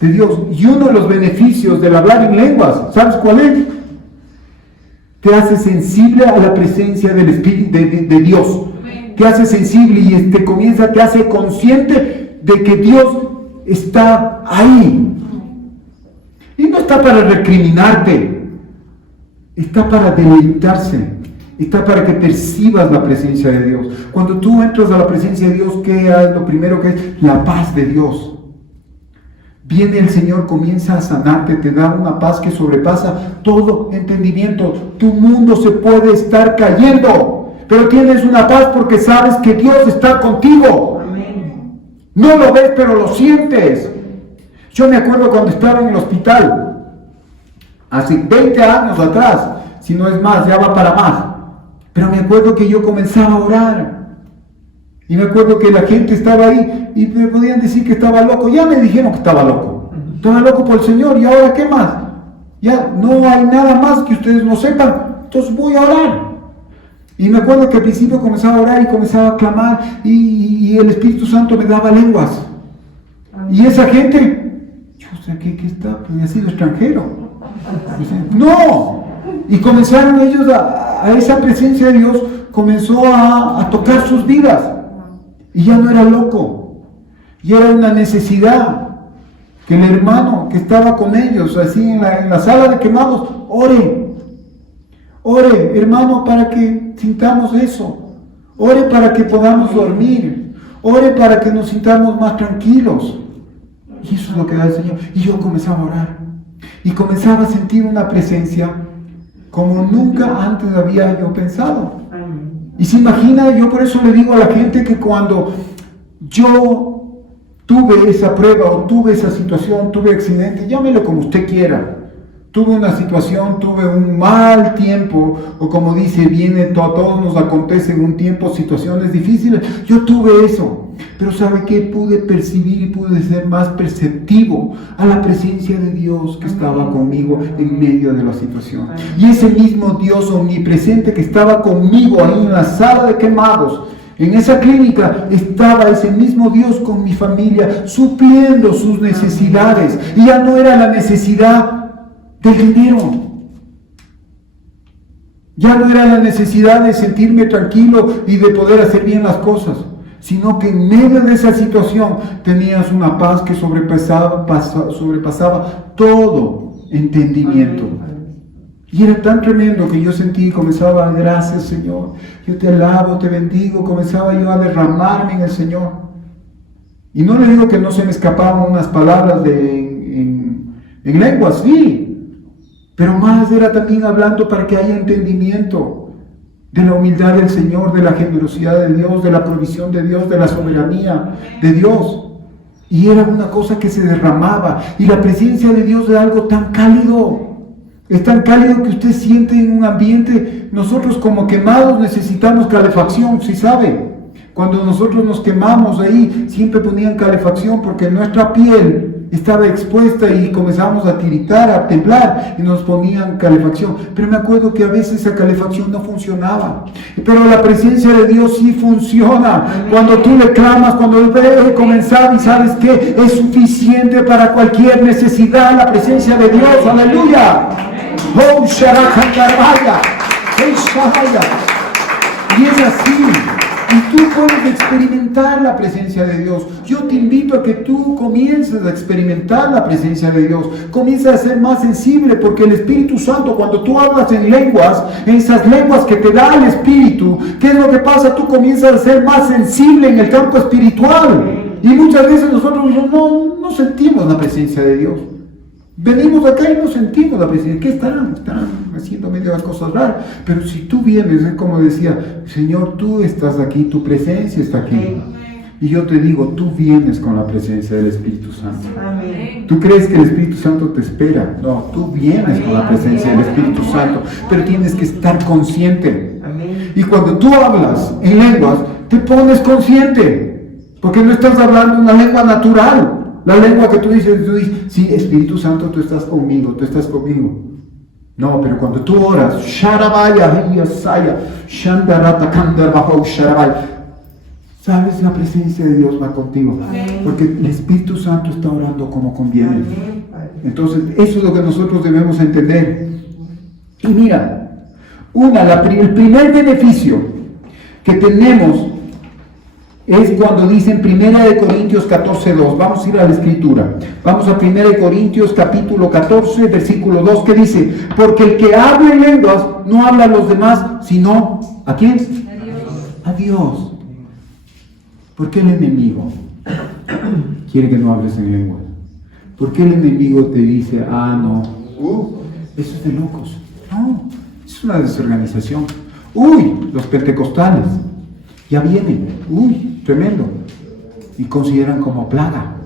Dios. Y uno de los beneficios del hablar en lenguas, ¿sabes cuál es? Te hace sensible a la presencia del Espíritu de Dios. Te hace sensible y te hace consciente de que Dios está ahí. Y no está para recriminarte, está para deleitarse, está para que percibas la presencia de Dios. Cuando tú entras a la presencia de Dios, ¿qué es lo primero que es? La paz de Dios. Viene el Señor, comienza a sanarte, te da una paz que sobrepasa todo entendimiento. Tu mundo se puede estar cayendo, pero tienes una paz porque sabes que Dios está contigo. Amén. No lo ves, pero lo sientes. Yo me acuerdo cuando estaba en el hospital, hace 20 años atrás, si no es más, ya va para más. Pero me acuerdo que yo comenzaba a orar. Y me acuerdo que la gente estaba ahí y me podían decir que estaba loco. Ya me dijeron que estaba loco. Estaba loco por el Señor. ¿Y ahora qué más? Ya no hay nada más que ustedes no sepan. Entonces voy a orar. Y me acuerdo que al principio comenzaba a orar y comenzaba a clamar. Y el Espíritu Santo me daba lenguas. Y esa gente, yo sé que está, pues ha sido extranjero. No. Y comenzaron ellos a esa presencia de Dios, comenzó a tocar sus vidas. Y ya no era loco, y era una necesidad que el hermano que estaba con ellos, así en la sala de quemados, ore, hermano, para que sintamos eso, ore para que podamos dormir, ore para que nos sintamos más tranquilos. Y eso es lo que da el Señor. Y yo comenzaba a orar, y comenzaba a sentir una presencia como nunca antes había yo pensado. Y se imagina, yo por eso le digo a la gente que cuando yo tuve esa prueba o tuve esa situación, tuve accidente, llámelo como usted quiera, tuve una situación, tuve un mal tiempo, o como dice, a todos nos acontece en un tiempo situaciones difíciles, yo tuve eso, pero ¿sabe qué? Pude percibir y pude ser más perceptivo a la presencia de Dios que estaba conmigo en medio de la situación. Y ese mismo Dios omnipresente que estaba conmigo ahí en la sala de quemados, en esa clínica, estaba ese mismo Dios con mi familia, supliendo sus necesidades. Y ya no era la necesidad del dinero. Ya no era la necesidad de sentirme tranquilo y de poder hacer bien las cosas, sino que en medio de esa situación tenías una paz que sobrepasaba todo entendimiento. Y era tan tremendo que yo sentí y comenzaba, gracias Señor, yo te alabo, te bendigo, comenzaba yo a derramarme en el Señor. Y no le digo que no se me escapaban unas palabras en lengua, sí, pero más era también hablando para que haya entendimiento de la humildad del Señor, de la generosidad de Dios, de la provisión de Dios, de la soberanía de Dios. Y era una cosa que se derramaba, y la presencia de Dios es algo tan cálido. Es tan cálido que usted siente en un ambiente. Nosotros como quemados necesitamos calefacción, ¿sí sabe? Cuando nosotros nos quemamos ahí, siempre ponían calefacción porque nuestra piel estaba expuesta y comenzamos a tiritar, a temblar, y nos ponían calefacción. Pero me acuerdo que a veces esa calefacción no funcionaba. Pero la presencia de Dios sí funciona. Cuando tú le clamas, cuando Él comenzaba, y sabes que es suficiente para cualquier necesidad la presencia de Dios. ¡Aleluya! ¡Oh, Sharakandaraya! ¡Hey, Shahaya! Y es así. Y tú puedes experimentar la presencia de Dios. Yo te invito a que tú comiences a experimentar la presencia de Dios. Comienza a ser más sensible, porque el Espíritu Santo, cuando tú hablas en lenguas, en esas lenguas que te da el Espíritu, ¿qué es lo que pasa? Tú comienzas a ser más sensible en el campo espiritual. Y muchas veces nosotros decimos, sentimos la presencia de Dios. Venimos acá y no sentimos la presencia. ¿Qué están? Están haciendo medio las cosas raras. Pero si tú vienes, es como decía, Señor, tú estás aquí, tu presencia está aquí. Y yo te digo, tú vienes con la presencia del Espíritu Santo. Amén. ¿Tú crees que el Espíritu Santo te espera? No, tú vienes con la presencia del Espíritu Santo, pero tienes que estar consciente. Amén. Y cuando tú hablas en lenguas, te pones consciente, porque no estás hablando una lengua natural. La lengua que tú dices, sí, Espíritu Santo, tú estás conmigo, tú estás conmigo. No, pero cuando tú oras, Sharabaya, Yasaya, Shandarata, Kandarbaho, Sharabaya, sabes, la presencia de Dios va contigo. Amén. Porque el Espíritu Santo está orando como conviene. Amén. Entonces, eso es lo que nosotros debemos entender. Y mira, el primer beneficio que tenemos es cuando dice en 1 Corintios 14:2. Vamos a ir a la escritura. Vamos a 1 Corintios capítulo 14, versículo 2, que dice: porque el que habla en lenguas no habla a los demás, sino ¿a quién? A Dios. ¿Por qué el enemigo quiere que no hables en lenguas? ¿Por qué el enemigo te dice, no, eso es de locos? No, es una desorganización. Los pentecostales ya vienen, tremendo, y consideran como plaga,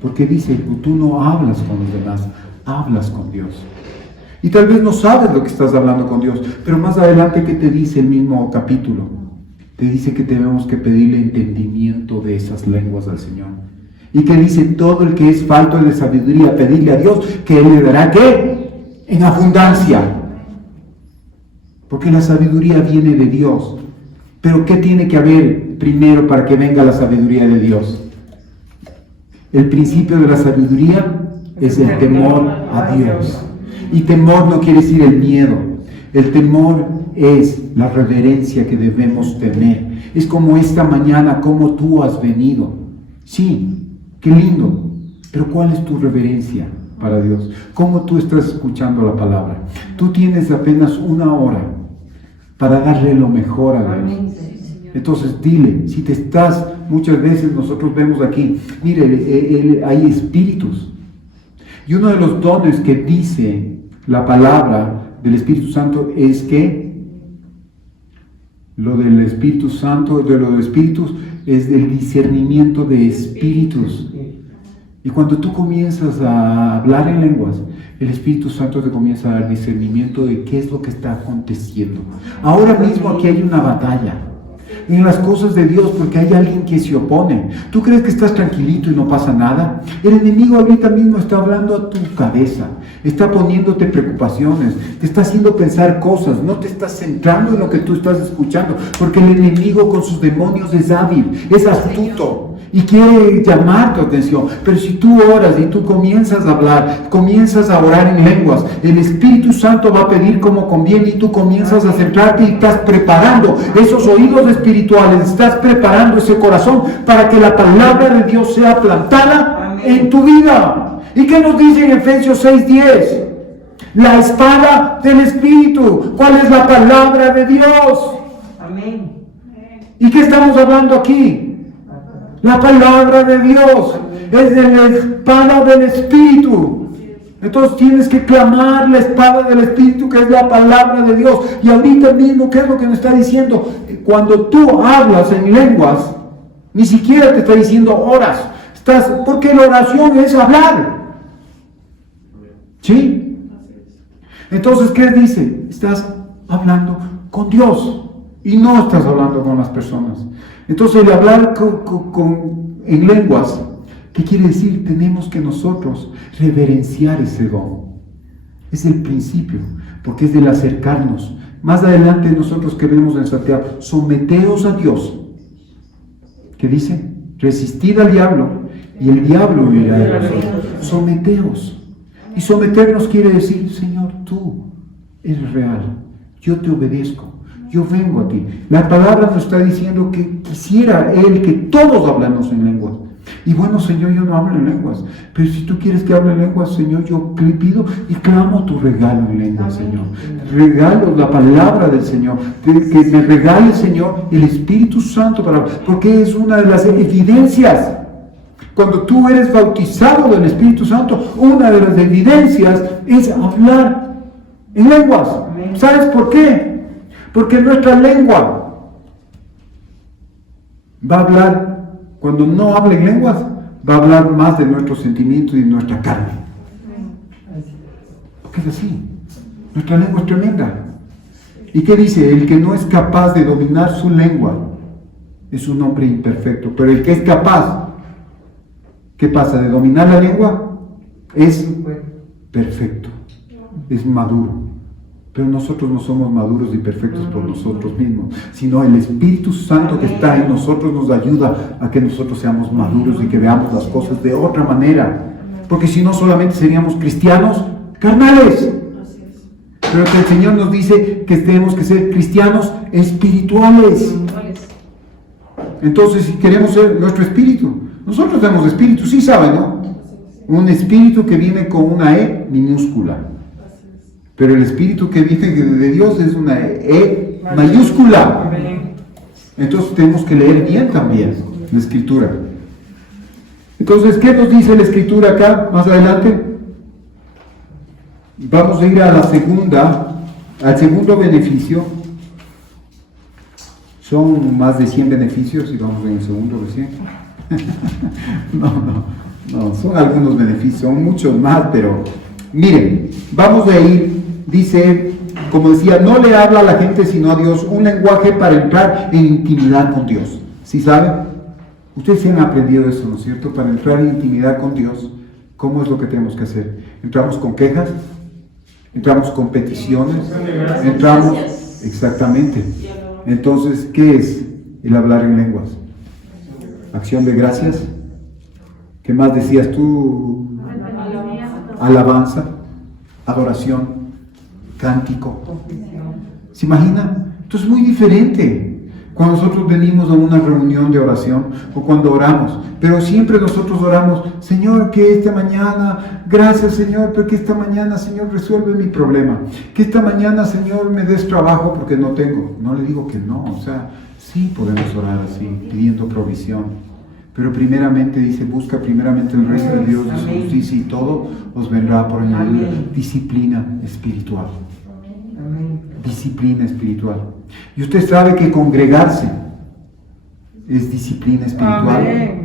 porque dice, tú no hablas con los demás, hablas con Dios. Y tal vez no sabes lo que estás hablando con Dios, pero más adelante, ¿qué te dice el mismo capítulo? Te dice que tenemos que pedirle entendimiento de esas lenguas al Señor. Y que dice, todo el que es falto de sabiduría, pedirle a Dios, que Él le dará, ¿qué? En abundancia. Porque la sabiduría viene de Dios. Pero ¿qué tiene que haber primero para que venga la sabiduría de Dios? El principio de la sabiduría es el temor a Dios. Y temor no quiere decir el miedo. El temor es la reverencia que debemos tener. Es como esta mañana, como tú has venido. Sí, qué lindo. Pero ¿cuál es tu reverencia para Dios? ¿Cómo tú estás escuchando la palabra? Tú tienes apenas 1 hora para darle lo mejor a Dios. Entonces dile, si te estás, muchas veces nosotros vemos aquí, mire, hay espíritus. Y uno de los dones que dice la palabra del Espíritu Santo es que lo del Espíritu Santo, de los espíritus, es del discernimiento de espíritus. Y cuando tú comienzas a hablar en lenguas, el Espíritu Santo te comienza a dar discernimiento de qué es lo que está aconteciendo. Ahora mismo aquí hay una batalla en las cosas de Dios, porque hay alguien que se opone. ¿Tú crees que estás tranquilito y no pasa nada? El enemigo ahorita mismo está hablando a tu cabeza, está poniéndote preocupaciones, te está haciendo pensar cosas, no te estás centrando en lo que tú estás escuchando, porque el enemigo con sus demonios es hábil, es astuto y quiere llamar tu atención. Pero si tú oras y tú comienzas a hablar, comienzas a orar en lenguas, el Espíritu Santo va a pedir como conviene y tú comienzas a centrarte y estás preparando esos oídos espirituales, estás preparando ese corazón para que la palabra de Dios sea plantada en tu vida. ¿Y qué nos dice en Efesios 6:10? La espada del Espíritu. ¿Cuál es la palabra de Dios? Amén. ¿Y qué estamos hablando aquí? La palabra de Dios es de la espada del Espíritu. Entonces tienes que clamar la espada del Espíritu, que es la palabra de Dios. Y ahorita mismo, ¿qué es lo que nos está diciendo? Cuando tú hablas en lenguas, ni siquiera te está diciendo oras. Porque la oración es hablar. ¿Sí? Entonces, ¿qué dice? Estás hablando con Dios y no estás hablando con las personas. Entonces, el hablar en lenguas, ¿qué quiere decir? Tenemos que nosotros reverenciar ese don. Es el principio, porque es del acercarnos. Más adelante nosotros que vemos en Santiago, someteos a Dios. ¿Qué dice? Resistid al diablo y el diablo huirá de vosotros. Someteos. Y someternos quiere decir, Señor, tú eres real, yo te obedezco. Yo vengo a ti. La palabra nos está diciendo que quisiera Él que todos hablamos en lenguas. Y bueno, Señor, yo no hablo en lenguas. Pero si tú quieres que hable en lenguas, Señor, yo le pido y clamo tu regalo en lenguas, Señor. Regalo la palabra del Señor. Que me regale, Señor, el Espíritu Santo. Porque es una de las evidencias Cuando tú eres bautizado del Espíritu Santo, una de las evidencias es hablar en lenguas. ¿Sabes por qué? Porque nuestra lengua va a hablar, cuando no habla en lenguas, va a hablar más de nuestros sentimientos y de nuestra carne. Porque es así. Nuestra lengua es tremenda. ¿Y qué dice? El que no es capaz de dominar su lengua es un hombre imperfecto. Pero el que es capaz, ¿qué pasa? De dominar la lengua es perfecto, es maduro. Pero nosotros no somos maduros y perfectos por nosotros mismos, sino el Espíritu Santo que está en nosotros nos ayuda a que nosotros seamos maduros y que veamos las cosas de otra manera. Porque si no, solamente seríamos cristianos carnales. Pero que el Señor nos dice que tenemos que ser cristianos espirituales. Entonces, si queremos ser nuestro espíritu, nosotros tenemos espíritu, sí saben, ¿no? Un espíritu que viene con una E minúscula. Pero el espíritu que viene de Dios es una E mayúscula. Entonces tenemos que leer bien también la Escritura. Entonces, ¿qué nos dice la Escritura acá más adelante? Vamos a ir a al segundo beneficio. Son más de 100 beneficios y vamos en el segundo recién. No, son algunos beneficios, son muchos más, pero miren, vamos a ir, dice, como decía, no le habla a la gente sino a Dios, un lenguaje para entrar en intimidad con Dios. ¿Sí saben? Ustedes sí han aprendido eso, ¿no es cierto? Para entrar en intimidad con Dios, ¿cómo es lo que tenemos que hacer? ¿Entramos con quejas? ¿Entramos con peticiones? ¿Entramos? Exactamente. Entonces, ¿qué es el hablar en lenguas? Acción de gracias. ¿Qué más decías tú? Alabanza, adoración, cántico. ¿Se imagina? Entonces es muy diferente cuando nosotros venimos a una reunión de oración o cuando oramos. Pero siempre nosotros oramos, Señor, que esta mañana, gracias Señor, porque esta mañana, Señor, resuelve mi problema. Que esta mañana, Señor, me des trabajo porque no tengo. No le digo que no, o sea, sí podemos orar así, pidiendo provisión. Pero primeramente dice, busca primeramente el reino de Dios, de su justicia, y todo os vendrá por añadidura. Disciplina espiritual. Disciplina espiritual. Y usted sabe que congregarse es disciplina espiritual.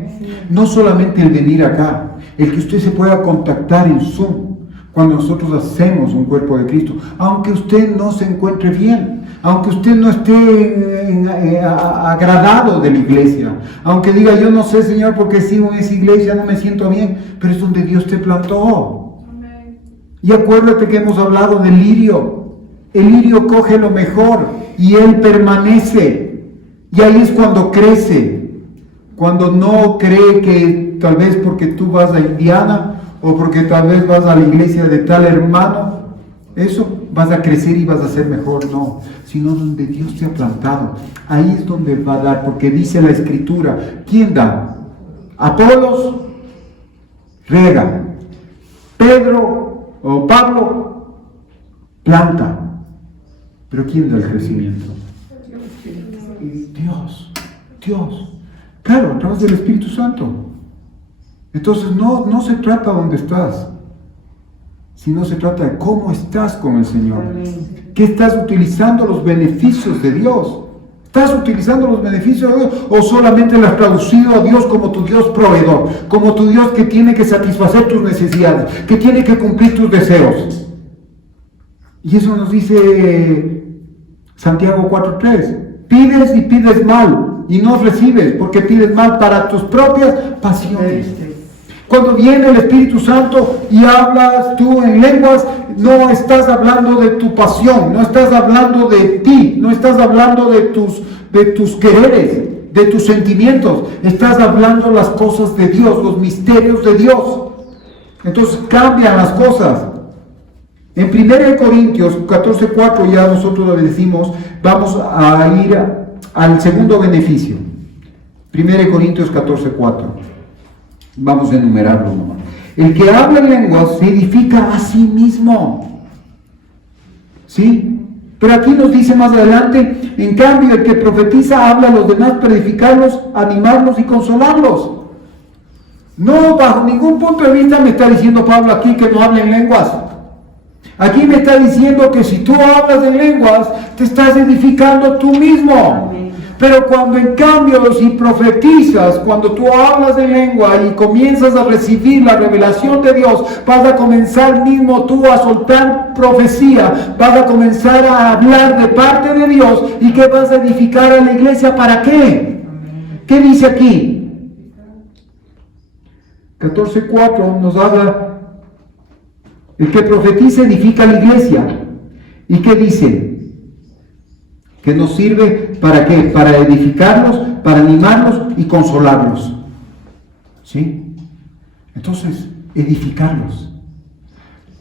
No solamente el venir acá, el que usted se pueda contactar en Zoom cuando nosotros hacemos un cuerpo de Cristo, aunque usted no se encuentre bien, aunque usted no esté agradado de la iglesia, aunque diga yo no sé Señor porque sigo en esa iglesia, no me siento bien, pero es donde Dios te plantó. Y acuérdate que hemos hablado del lirio. El lirio coge lo mejor y él permanece, y ahí es cuando crece. Cuando no cree que tal vez porque tú vas a Indiana o porque tal vez vas a la iglesia de tal hermano, eso vas a crecer y vas a ser mejor, no, sino donde Dios te ha plantado, ahí es donde va a dar, porque dice la Escritura, ¿quién da? Apolos riega, Pedro o Pablo planta, pero ¿quién da el crecimiento? Dios. Claro, a través del Espíritu Santo. Entonces no se trata de dónde estás, sino se trata de cómo estás con el Señor. ¿Qué estás utilizando los beneficios de Dios? ¿Estás utilizando los beneficios de Dios o solamente lo has traducido a Dios como tu Dios proveedor, como tu Dios que tiene que satisfacer tus necesidades, que tiene que cumplir tus deseos? Y eso nos dice Santiago 4:3. Pides y pides mal y no recibes porque pides mal para tus propias pasiones. Cuando viene el Espíritu Santo y hablas tú en lenguas, no estás hablando de tu pasión, no estás hablando de ti, no estás hablando de tus quereres, de tus sentimientos, estás hablando las cosas de Dios, los misterios de Dios. Entonces cambian las cosas. En 1 Corintios 14:4 ya nosotros lo decimos, vamos a ir al segundo beneficio. 1 Corintios 14:4. Vamos a enumerarlo nomás. El que habla en lenguas se edifica a sí mismo. ¿Sí? Pero aquí nos dice más adelante, en cambio el que profetiza habla a los demás para edificarlos, animarlos y consolarlos. No, bajo ningún punto de vista me está diciendo Pablo aquí que no hable en lenguas. Aquí me está diciendo que si tú hablas en lenguas, te estás edificando tú mismo. Pero cuando en cambio, si profetizas, cuando tú hablas en lengua y comienzas a recibir la revelación de Dios, vas a comenzar mismo tú a soltar profecía, vas a comenzar a hablar de parte de Dios y que vas a edificar a la iglesia. ¿Para qué? ¿Qué dice aquí? 14:4 nos habla, el que profetiza edifica a la iglesia. ¿Y qué dice? Que nos sirve ¿para qué? Para edificarlos, para animarlos y consolarlos. ¿Sí? Entonces, edificarlos.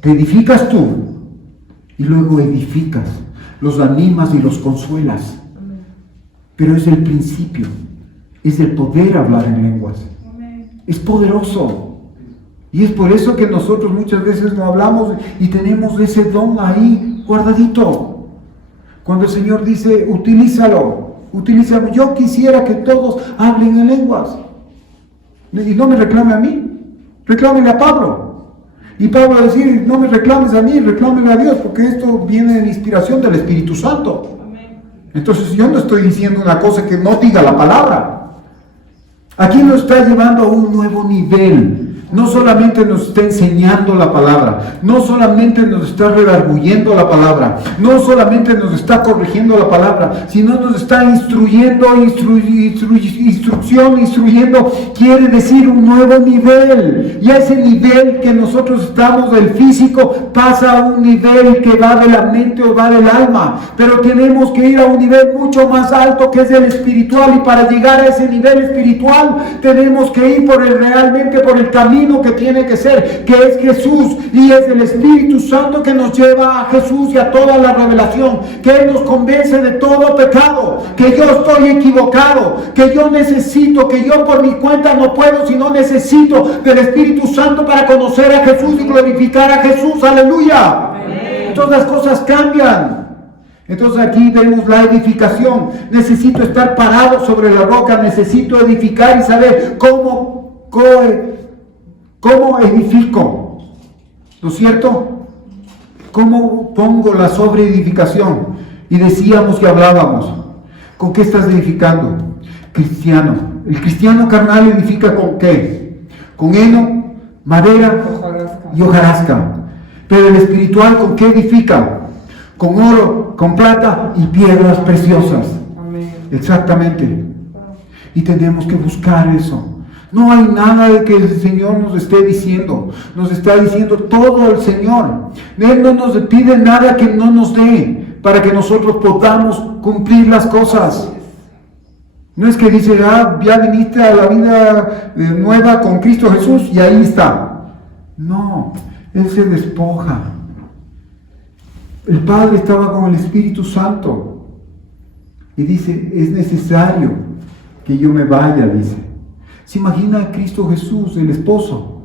Te edificas tú y luego edificas, los animas y los consuelas. Pero es el principio, es el poder hablar en lenguas. Es poderoso. Y es por eso que nosotros muchas veces no hablamos y tenemos ese don ahí guardadito. Cuando el Señor dice, utilízalo. Yo quisiera que todos hablen en lenguas. Y no me reclame a mí, reclámele a Pablo. Y Pablo va a decir, no me reclames a mí, reclámele a Dios, porque esto viene de inspiración del Espíritu Santo. Entonces yo no estoy diciendo una cosa que no diga la palabra. Aquí nos está llevando a un nuevo nivel. No solamente nos está enseñando la palabra, no solamente nos está redarguyendo la palabra, no solamente nos está corrigiendo la palabra, sino nos está instruyendo, instruyendo, quiere decir un nuevo nivel. Y a ese nivel que nosotros estamos del físico pasa a un nivel que va de la mente o va del alma, pero tenemos que ir a un nivel mucho más alto que es el espiritual, y para llegar a ese nivel espiritual tenemos que ir realmente por el camino que tiene que ser, que es Jesús, y es el Espíritu Santo que nos lleva a Jesús y a toda la revelación, que Él nos convence de todo pecado, que yo estoy equivocado, que yo necesito, que yo por mi cuenta no puedo, sino necesito del Espíritu Santo para conocer a Jesús y glorificar a Jesús. Aleluya. Amén. Todas las cosas cambian. Entonces aquí vemos la edificación. Necesito estar parado sobre la roca, necesito edificar y saber cómo edifico, ¿no es cierto? ¿Cómo pongo la sobreedificación? Y decíamos y hablábamos, ¿con qué estás edificando? Cristiano. El cristiano carnal edifica ¿con qué? Con heno, madera y hojarasca. Pero el espiritual ¿con qué edifica? Con oro, con plata y piedras preciosas. Amén. Exactamente. Y tenemos que buscar eso. No hay nada de que el Señor nos esté diciendo. Nos está diciendo todo el Señor. Él no nos pide nada que no nos dé para que nosotros podamos cumplir las cosas. No es que dice, ya viniste a la vida nueva con Cristo Jesús y ahí está. No, Él se despoja. El Padre estaba con el Espíritu Santo y dice, es necesario que yo me vaya, dice. Se imagina a Cristo Jesús, el esposo,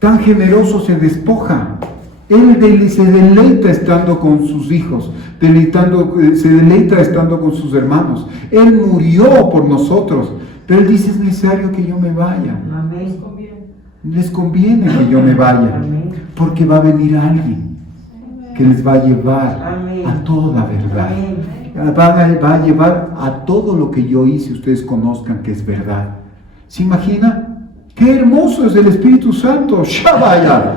tan generoso, se despoja. Él se deleita estando con sus hijos, se deleita estando con sus hermanos. Él murió por nosotros, pero Él dice, es necesario que yo me vaya. Amén. Les conviene que yo me vaya, porque va a venir alguien que les va a llevar a toda verdad. Va a llevar a todo lo que yo hice, ustedes conozcan que es verdad. ¿Se imagina? ¡Qué hermoso es el Espíritu Santo! ¡Shabaya!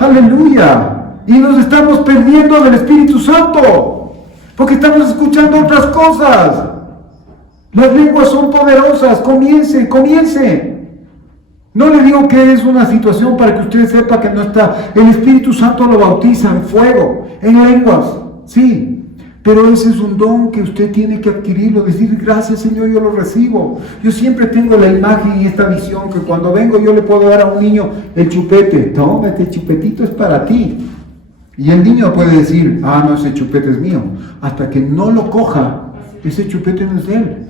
¡Aleluya! Y nos estamos perdiendo del Espíritu Santo, porque estamos escuchando otras cosas. Las lenguas son poderosas. Comience. No le digo que es una situación para que usted sepa que no está. El Espíritu Santo lo bautiza en fuego, en lenguas, sí. Pero ese es un don que usted tiene que adquirirlo, decir, gracias Señor, yo lo recibo. Yo siempre tengo la imagen y esta visión que cuando vengo yo le puedo dar a un niño el chupete. Toma, este chupetito es para ti. Y el niño puede decir, no, ese chupete es mío. Hasta que no lo coja, ese chupete no es de él.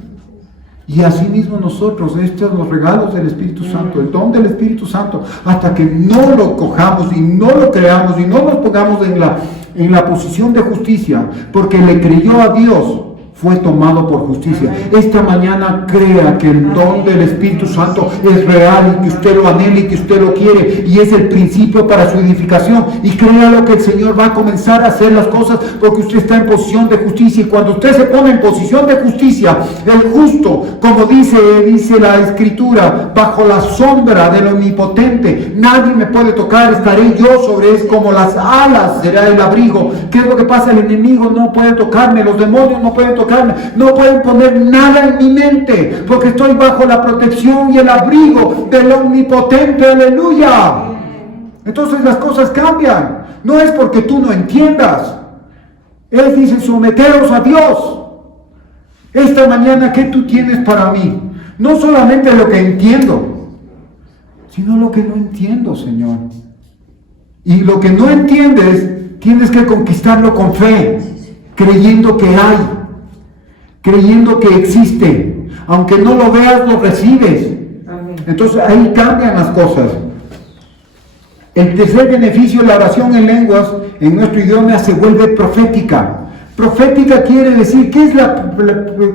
Y así mismo nosotros, estos son los regalos del Espíritu Santo, el don del Espíritu Santo, hasta que no lo cojamos y no lo creamos y no nos pongamos en la posición de justicia, porque le creyó a Dios, fue tomado por justicia. Esta mañana crea que el don del Espíritu Santo es real y que usted lo anhela y que usted lo quiere y es el principio para su edificación, y créalo que el Señor va a comenzar a hacer las cosas porque usted está en posición de justicia, y cuando usted se pone en posición de justicia, el justo, como dice la Escritura, bajo la sombra del Omnipotente, nadie me puede tocar, estaré yo sobre él, como las alas será el abrigo. ¿Qué es lo que pasa? El enemigo no puede tocarme, los demonios no pueden tocarme, no pueden poner nada en mi mente, porque estoy bajo la protección y el abrigo del Omnipotente. Aleluya. Entonces las cosas cambian. No es porque tú no entiendas. Él dice: someteros a Dios. Esta mañana, ¿qué tú tienes para mí? No solamente lo que entiendo, sino lo que no entiendo, Señor. Y lo que no entiendes, tienes que conquistarlo con fe, creyendo que hay, creyendo que existe. Aunque no lo veas, lo recibes. Entonces ahí cambian las cosas. El tercer beneficio, la oración en lenguas, en nuestro idioma se vuelve profética. Profética quiere decir, ¿qué es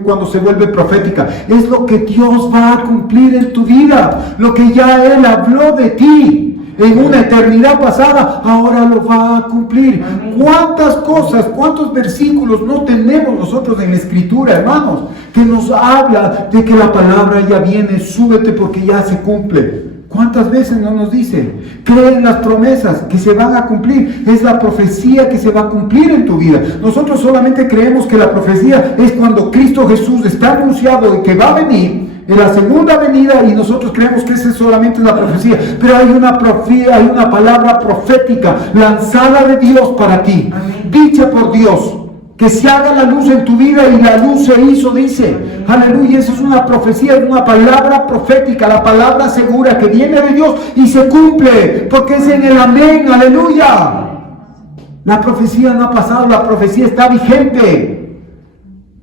cuando se vuelve profética? Es lo que Dios va a cumplir en tu vida, lo que ya Él habló de ti en una eternidad pasada, ahora lo va a cumplir. ¿Cuántas cosas, cuántos versículos no tenemos nosotros en la Escritura, hermanos, que nos habla de que la palabra ya viene, súbete porque ya se cumple? ¿Cuántas veces no nos dice? Cree en las promesas que se van a cumplir. Es la profecía que se va a cumplir en tu vida. Nosotros solamente creemos que la profecía es cuando Cristo Jesús está anunciado de que va a venir en la segunda venida, y nosotros creemos que esa es solamente la profecía. Pero hay una profecía, hay una palabra profética lanzada de Dios para ti, dicha por Dios. Que se haga la luz en tu vida, y la luz se hizo, dice. Aleluya, eso es una profecía, es una palabra profética, la palabra segura que viene de Dios y se cumple, porque es en el amén. Aleluya. La profecía no ha pasado, la profecía está vigente.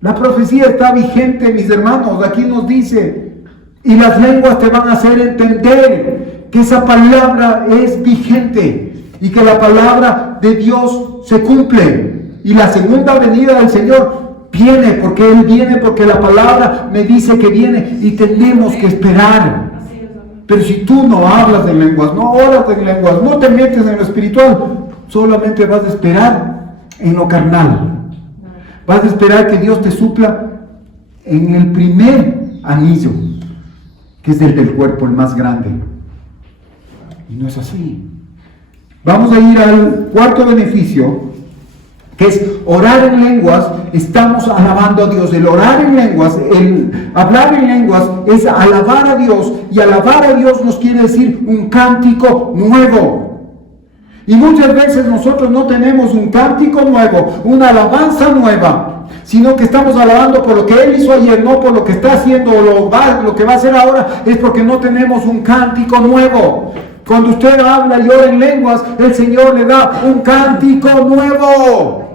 La profecía está vigente, mis hermanos. Aquí nos dice, y las lenguas te van a hacer entender que esa palabra es vigente y que la palabra de Dios se cumple. Y la segunda venida del Señor viene, porque Él viene, porque la palabra me dice que viene, y tenemos que esperar. Pero si tú no hablas de lenguas, no oras de lenguas, no te metes en lo espiritual, solamente vas a esperar en lo carnal. Vas a esperar que Dios te supla en el primer anillo, que es el del cuerpo, el más grande. Y no es así. Vamos a ir al cuarto beneficio, que es orar en lenguas. Estamos alabando a Dios. El orar en lenguas, el hablar en lenguas, es alabar a Dios, y alabar a Dios nos quiere decir un cántico nuevo. Y muchas veces nosotros no tenemos un cántico nuevo, una alabanza nueva, sino que estamos alabando por lo que Él hizo ayer, no por lo que está haciendo o lo que va a hacer ahora. Es porque no tenemos un cántico nuevo. Cuando usted habla y ora en lenguas, el Señor le da un cántico nuevo.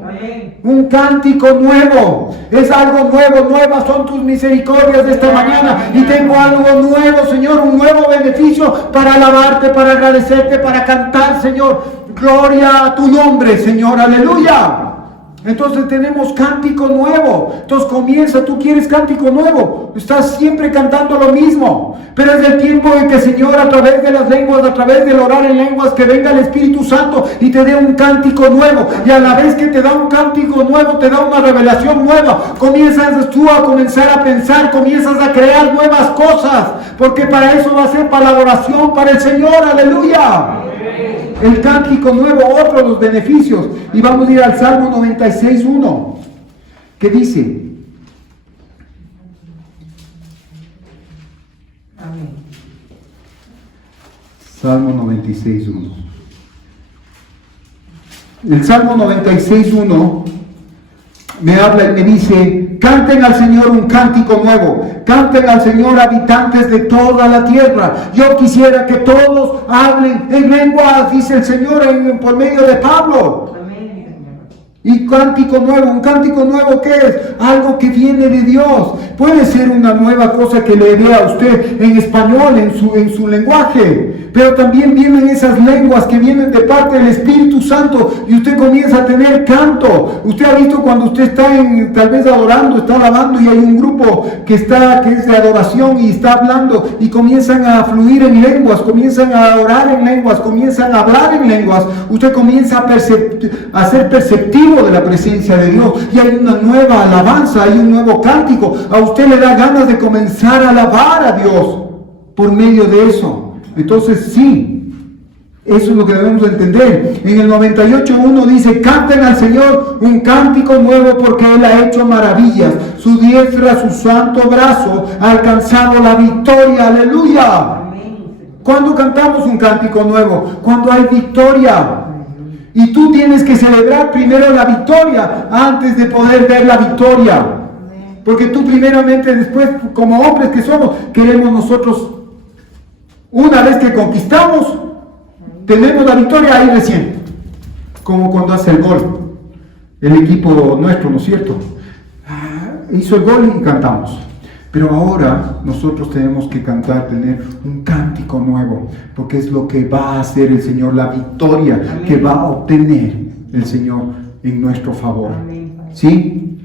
Un cántico nuevo. Es algo nuevo. Nuevas son tus misericordias de esta mañana. Y tengo algo nuevo, Señor. Un nuevo beneficio para alabarte, para agradecerte, para cantar, Señor. Gloria a tu nombre, Señor. Aleluya. Entonces tenemos cántico nuevo. Entonces comienza, tú quieres cántico nuevo, estás siempre cantando lo mismo, pero es el tiempo en que, Señor, a través de las lenguas, a través del orar en lenguas, que venga el Espíritu Santo y te dé un cántico nuevo. Y a la vez que te da un cántico nuevo, te da una revelación nueva. Comienzas tú a comenzar a pensar, comienzas a crear nuevas cosas, porque para eso va a ser, para la adoración, para el Señor. Aleluya. El cántico nuevo, otro de los beneficios. Y vamos a ir al Salmo 96:1, que dice: Salmo 96:1. El Salmo 96:1 me habla y me dice: canten al Señor un cántico nuevo, canten al Señor, habitantes de toda la tierra. Yo quisiera que todos hablen en lenguas, dice el Señor por medio de Pablo. Y cántico nuevo, un cántico nuevo, ¿qué es? Algo que viene de Dios. Puede ser una nueva cosa que le dé a usted en español, en su lenguaje, Pero también vienen esas lenguas que vienen de parte del Espíritu Santo y usted comienza a tener canto. Usted ha visto cuando usted está tal vez adorando, está alabando y hay un grupo que es de adoración y está hablando y comienzan a fluir en lenguas, comienzan a orar en lenguas, comienzan a hablar en lenguas. Usted comienza a ser perceptivo de la presencia de Dios y hay una nueva alabanza, hay un nuevo cántico. A usted le da ganas de comenzar a alabar a Dios por medio de eso. Entonces sí, eso es lo que debemos entender. En el 98:1 dice: canten al Señor un cántico nuevo porque Él ha hecho maravillas. Su diestra, su santo brazo ha alcanzado la victoria. Aleluya. ¿Cuándo cantamos un cántico nuevo? Cuando hay victoria. Y tú tienes que celebrar primero la victoria antes de poder ver la victoria. Porque tú primeramente, después, como hombres que somos, queremos nosotros, una vez que conquistamos, tenemos la victoria ahí recién. Como cuando hace el gol el equipo nuestro, ¿no es cierto? Hizo el gol y cantamos. Pero ahora nosotros tenemos que cantar, tener un cántico nuevo, porque es lo que va a hacer el Señor, la victoria que va a obtener el Señor en nuestro favor. ¿Sí?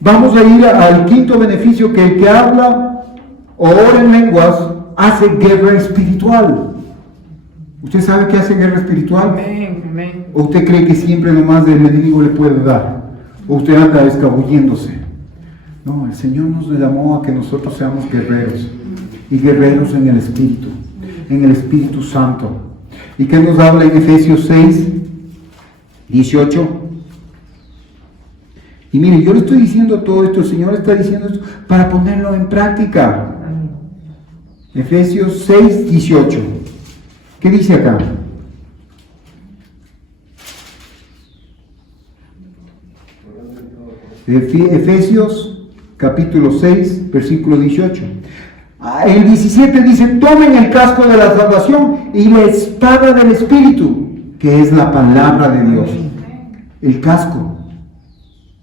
Vamos a ir al quinto beneficio, que el que habla o ora en lenguas hace guerra espiritual. ¿Usted sabe qué hace guerra espiritual? Amén. ¿O usted cree que siempre nomás el enemigo le puede dar? ¿O usted anda escabulléndose? No, el Señor nos llamó a que nosotros seamos guerreros, y guerreros en el Espíritu Santo. ¿Y qué nos habla en Efesios 6:18? Y mire, yo le estoy diciendo todo esto, el Señor está diciendo esto para ponerlo en práctica. Efesios 6:18. ¿Qué dice acá? Efesios capítulo 6, versículo 18. El 17 dice: tomen el casco de la salvación y la espada del Espíritu, que es la palabra de Dios. El casco.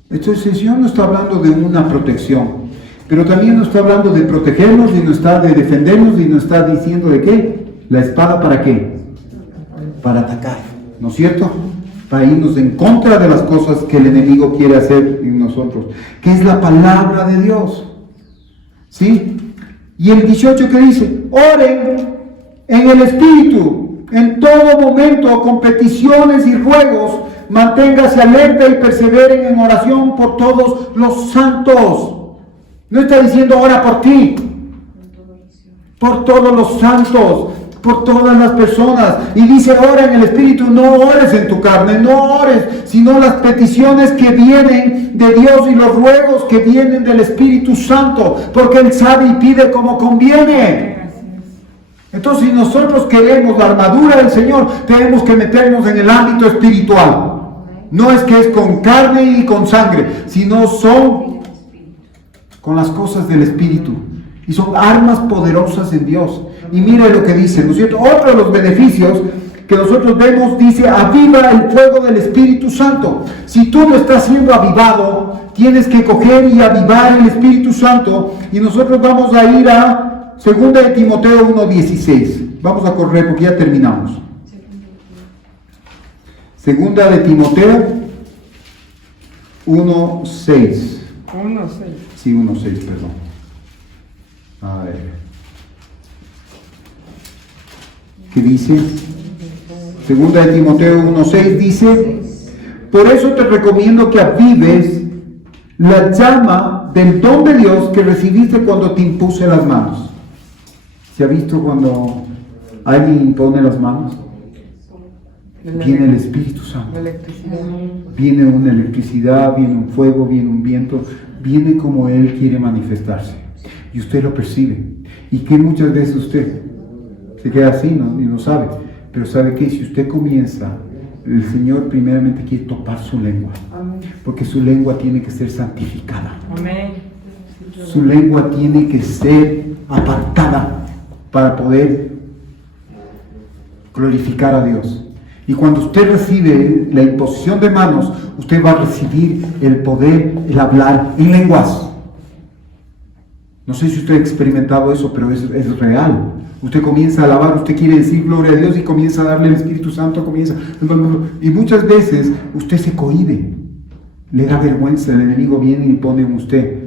Entonces el Señor no está hablando de una protección, pero también no está hablando de protegernos, y no está de defendernos, y no está diciendo de qué. La espada, ¿para qué? Para atacar, ¿no es cierto? Para irnos en contra de las cosas que el enemigo quiere hacer en nosotros, que es la palabra de Dios. ¿Sí? Y el 18 que dice: oren en el Espíritu, en todo momento, con peticiones y ruegos, manténgase alerta y perseveren en oración por todos los santos. No está diciendo ora por ti, por todos los santos, por todas las personas. Y dice: ora en el Espíritu, no ores en tu carne, no ores, sino las peticiones que vienen de Dios y los ruegos que vienen del Espíritu Santo, porque Él sabe y pide como conviene. Entonces, si nosotros queremos la armadura del Señor, tenemos que meternos en el ámbito espiritual. No es que es con carne y con sangre, sino son con las cosas del Espíritu. Y son armas poderosas en Dios. Y mire lo que dice, ¿no es cierto? Otro de los beneficios que nosotros vemos, dice: aviva el fuego del Espíritu Santo. Si tú no estás siendo avivado, tienes que coger y avivar el Espíritu Santo. Y nosotros vamos a ir a 2 de Timoteo 1:16. Vamos a correr porque ya terminamos. 2 de Timoteo 1:6. 1:6. Sí, 1:6, perdón. A ver. ¿Qué dice? 2 de Timoteo 1:6 dice: por eso te recomiendo que avives la llama del don de Dios que recibiste cuando te impuse las manos. ¿Se ha visto cuando alguien impone las manos? Viene el Espíritu Santo. Viene una electricidad, viene un fuego, viene un viento, viene como Él quiere manifestarse. Y usted lo percibe. Y que muchas veces usted se queda así, ¿no? Y no sabe. Pero sabe que si usted comienza, el Señor primeramente quiere topar su lengua. Porque su lengua tiene que ser santificada. Su lengua tiene que ser apartada para poder glorificar a Dios. Y cuando usted recibe la imposición de manos, usted va a recibir el poder, el hablar en lenguas. No sé si usted ha experimentado eso, pero es real. Usted comienza a alabar, usted quiere decir gloria a Dios y comienza a darle al Espíritu Santo, y muchas veces usted se cohíbe, le da vergüenza, el enemigo viene y pone en usted,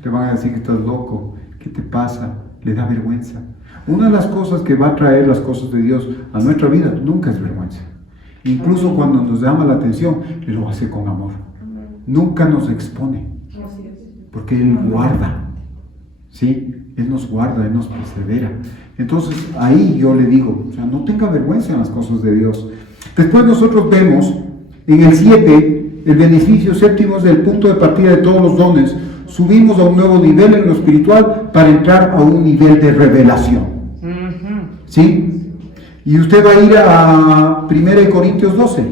te van a decir que estás loco, ¿qué te pasa? Le da vergüenza. Una de las cosas que va a traer las cosas de Dios a nuestra vida nunca es vergüenza. Incluso cuando nos llama la atención, Él lo hace con amor. Nunca nos expone, porque Él guarda, ¿sí? Él nos guarda, Él nos persevera. Entonces ahí yo le digo, o sea, no tenga vergüenza en las cosas de Dios. Después nosotros vemos en el 7, el beneficio séptimo es el punto de partida de todos los dones. Subimos a un nuevo nivel en lo espiritual para entrar a un nivel de revelación. ¿Sí? Y usted va a ir a 1 Corintios 12.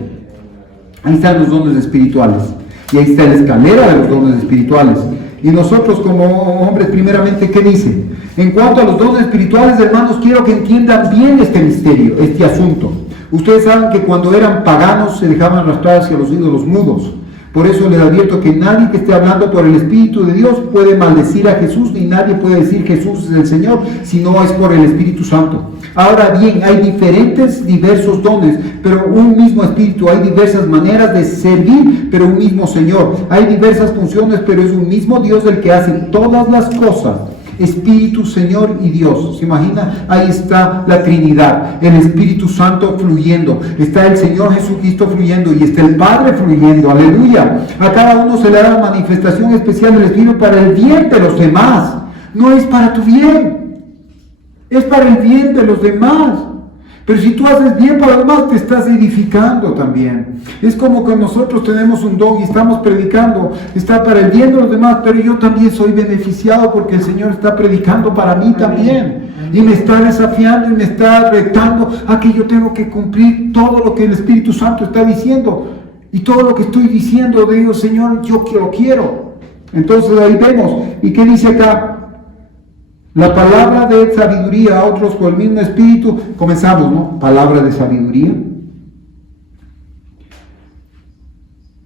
Ahí están los dones espirituales. Y ahí está la escalera de los dones espirituales. Y nosotros como hombres, primeramente, ¿qué dice? En cuanto a los dones espirituales, hermanos, quiero que entiendan bien este misterio, este asunto. Ustedes saben que cuando eran paganos se dejaban arrastrar hacia los ídolos mudos. Por eso les advierto que nadie que esté hablando por el Espíritu de Dios puede maldecir a Jesús, ni nadie puede decir Jesús es el Señor, si no es por el Espíritu Santo. Ahora bien, hay diversos dones, pero un mismo Espíritu. Hay diversas maneras de servir, pero un mismo Señor. Hay diversas funciones, pero es un mismo Dios el que hace todas las cosas. Espíritu, Señor y Dios. ¿Se imagina? Ahí está la Trinidad, el Espíritu Santo fluyendo, está el Señor Jesucristo fluyendo y está el Padre fluyendo. Aleluya. A cada uno se le da la manifestación especial del Espíritu para el bien de los demás. No es para tu bien, es para el bien de los demás. Pero si tú haces bien para los demás, te estás edificando también. Es como que nosotros tenemos un don y estamos predicando, está para el bien de los demás, pero yo también soy beneficiado porque el Señor está predicando para mí también. Y me está desafiando y me está retando a que yo tengo que cumplir todo lo que el Espíritu Santo está diciendo. Y todo lo que estoy diciendo, digo, Señor, yo lo quiero. Entonces ahí vemos. ¿Y qué dice acá? La palabra de sabiduría a otros por el mismo Espíritu. Comenzamos, ¿no? Palabra de sabiduría.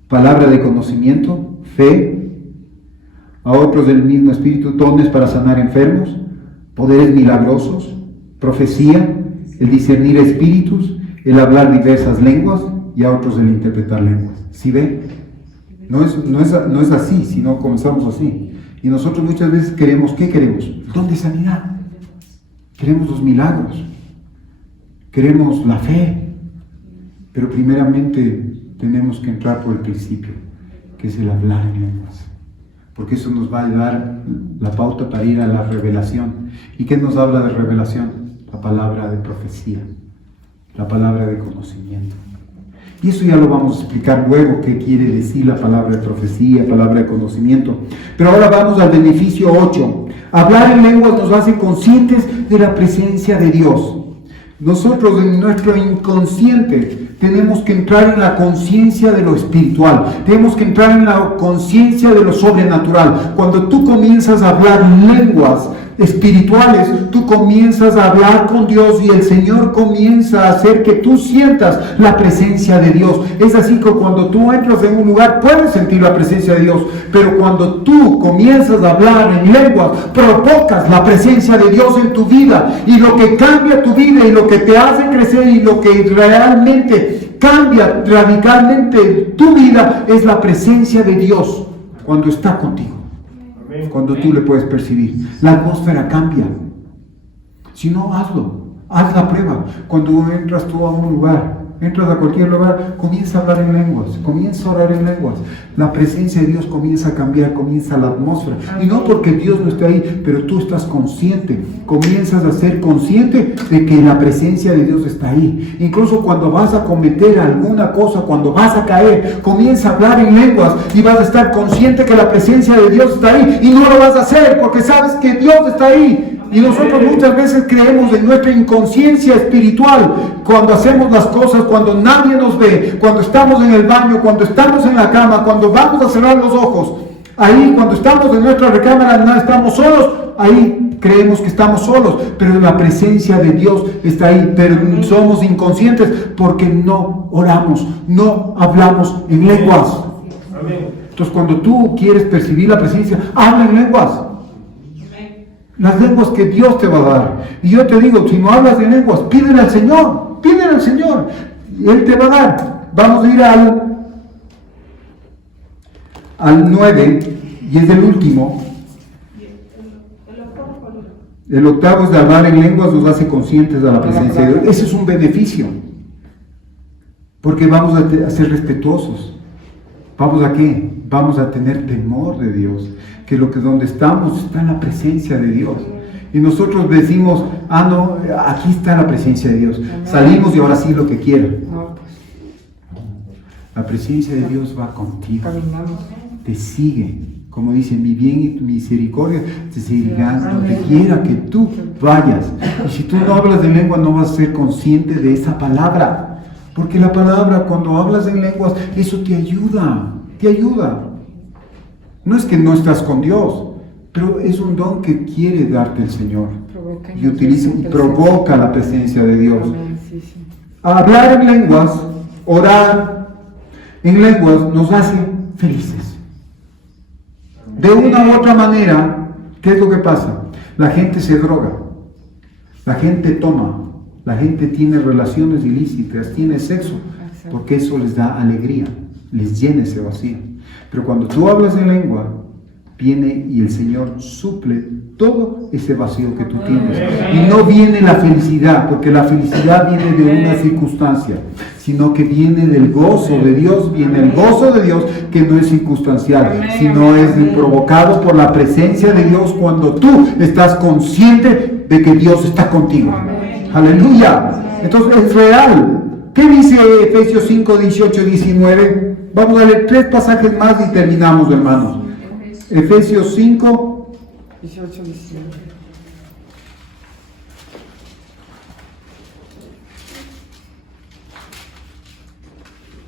Palabra de conocimiento, fe. A otros del mismo Espíritu, dones para sanar enfermos, poderes milagrosos, profecía, el discernir espíritus, el hablar diversas lenguas, y a otros el interpretar lenguas. ¿Sí ve? No es así, sino comenzamos así. Y nosotros muchas veces queremos, ¿qué queremos? El don de sanidad. Queremos los milagros. Queremos la fe. Pero primeramente tenemos que entrar por el principio, que es el hablar en lenguas. Porque eso nos va a dar la pauta para ir a la revelación. ¿Y qué nos habla de revelación? La palabra de profecía, la palabra de conocimiento. Y eso ya lo vamos a explicar luego, qué quiere decir la palabra de profecía, palabra de conocimiento. Pero ahora vamos al beneficio 8. Hablar en lenguas nos hace conscientes de la presencia de Dios. Nosotros en nuestro inconsciente tenemos que entrar en la conciencia de lo espiritual. Tenemos que entrar en la conciencia de lo sobrenatural. Cuando tú comienzas a hablar lenguas espirituales, tú comienzas a hablar con Dios y el Señor comienza a hacer que tú sientas la presencia de Dios. Es así que cuando tú entras en un lugar puedes sentir la presencia de Dios, pero cuando tú comienzas a hablar en lenguas, provocas la presencia de Dios en tu vida, y lo que cambia tu vida y lo que te hace crecer y lo que realmente cambia radicalmente tu vida es la presencia de Dios cuando está contigo. Cuando tú le puedes percibir, la atmósfera cambia. Si no, hazlo, haz la prueba. Cuando entras tú a un lugar, entras a cualquier lugar, comienza a hablar en lenguas, comienza a orar en lenguas. La presencia de Dios comienza a cambiar, comienza la atmósfera. Y no porque Dios no esté ahí, pero tú estás consciente, comienzas a ser consciente de que la presencia de Dios está ahí. Incluso cuando vas a cometer alguna cosa, cuando vas a caer, comienza a hablar en lenguas y vas a estar consciente que la presencia de Dios está ahí, y no lo vas a hacer porque sabes que Dios está ahí. Y nosotros muchas veces creemos en nuestra inconsciencia espiritual cuando hacemos las cosas, cuando nadie nos ve, cuando estamos en el baño, cuando estamos en la cama, cuando vamos a cerrar los ojos. Ahí, cuando estamos en nuestra recámara, no estamos solos. Ahí creemos que estamos solos, pero la presencia de Dios está ahí. Pero somos inconscientes porque no oramos, no hablamos en lenguas. Entonces, cuando tú quieres percibir la presencia, habla en lenguas. Las lenguas que Dios te va a dar. Y yo te digo, si no hablas de lenguas, pídele al Señor. Pídele al Señor. Y Él te va a dar. Vamos a ir al 9, y es el último. El octavo es de hablar en lenguas, nos hace conscientes de la presencia de Dios. Ese es un beneficio. Porque vamos a ser respetuosos. ¿Vamos a qué? Vamos a tener temor de Dios. Que donde estamos está en la presencia de Dios. Y nosotros decimos, no, aquí está la presencia de Dios. Salimos y ahora sí lo que quieran. No, pues, La presencia de Dios va contigo. caminamos. Te sigue. Como dice, mi bien y tu misericordia te seguirán donde quiera que tú vayas. Y si tú no hablas de lengua, no vas a ser consciente de esa palabra. Porque la palabra, cuando hablas en lenguas, eso te ayuda. Te ayuda. No es que no estás con Dios, pero es un don que quiere darte el Señor. Y utiliza y provoca la presencia de Dios. Amén, sí, sí. Hablar en lenguas, orar en lenguas, nos hace felices. De una u otra manera, ¿qué es lo que pasa? La gente se droga, la gente toma, la gente tiene relaciones ilícitas, tiene sexo, porque eso les da alegría, les llena ese vacío. Pero cuando tú hablas en lengua, viene y el Señor suple todo ese vacío que tú tienes. Y no viene la felicidad, porque la felicidad viene de una circunstancia, sino que viene del gozo de Dios, viene el gozo de Dios que no es circunstancial, sino es provocado por la presencia de Dios cuando tú estás consciente de que Dios está contigo. Aleluya. Entonces es real. ¿Qué dice Efesios 5, 18, 19? Vamos a leer 3 pasajes más y terminamos, hermanos. Efesios 5, 18, 19.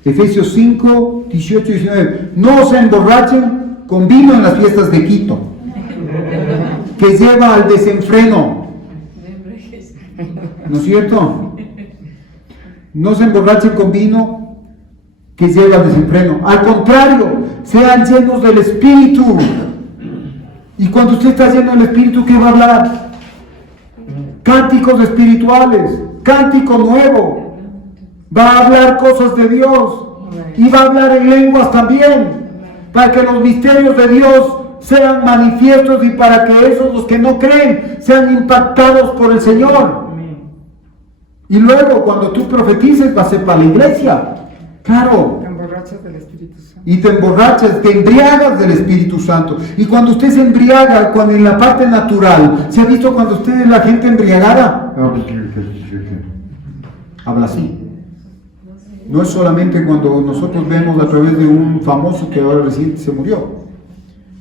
Efesios 5, 18 y 19. No se emborrachen con vino en las fiestas de Quito, que lleva al desenfreno. ¿No es cierto? No se emborrachen con vino que lleva al desenfreno. Al contrario, sean llenos del Espíritu. Y cuando usted está lleno del Espíritu, ¿qué va a hablar? Cánticos espirituales, cántico nuevo. Va a hablar cosas de Dios. Y va a hablar en lenguas también. Para que los misterios de Dios sean manifiestos y para que esos, los que no creen, sean impactados por el Señor. Y luego, cuando tú profetices, va a ser para la iglesia. Claro. Te emborrachas del Espíritu Santo. Y te emborrachas, te embriagas del Espíritu Santo. Y cuando usted se embriaga, cuando en la parte natural, ¿se ha visto cuando usted la gente embriagada? Habla así. No es solamente cuando nosotros vemos a través de un famoso que ahora recién se murió.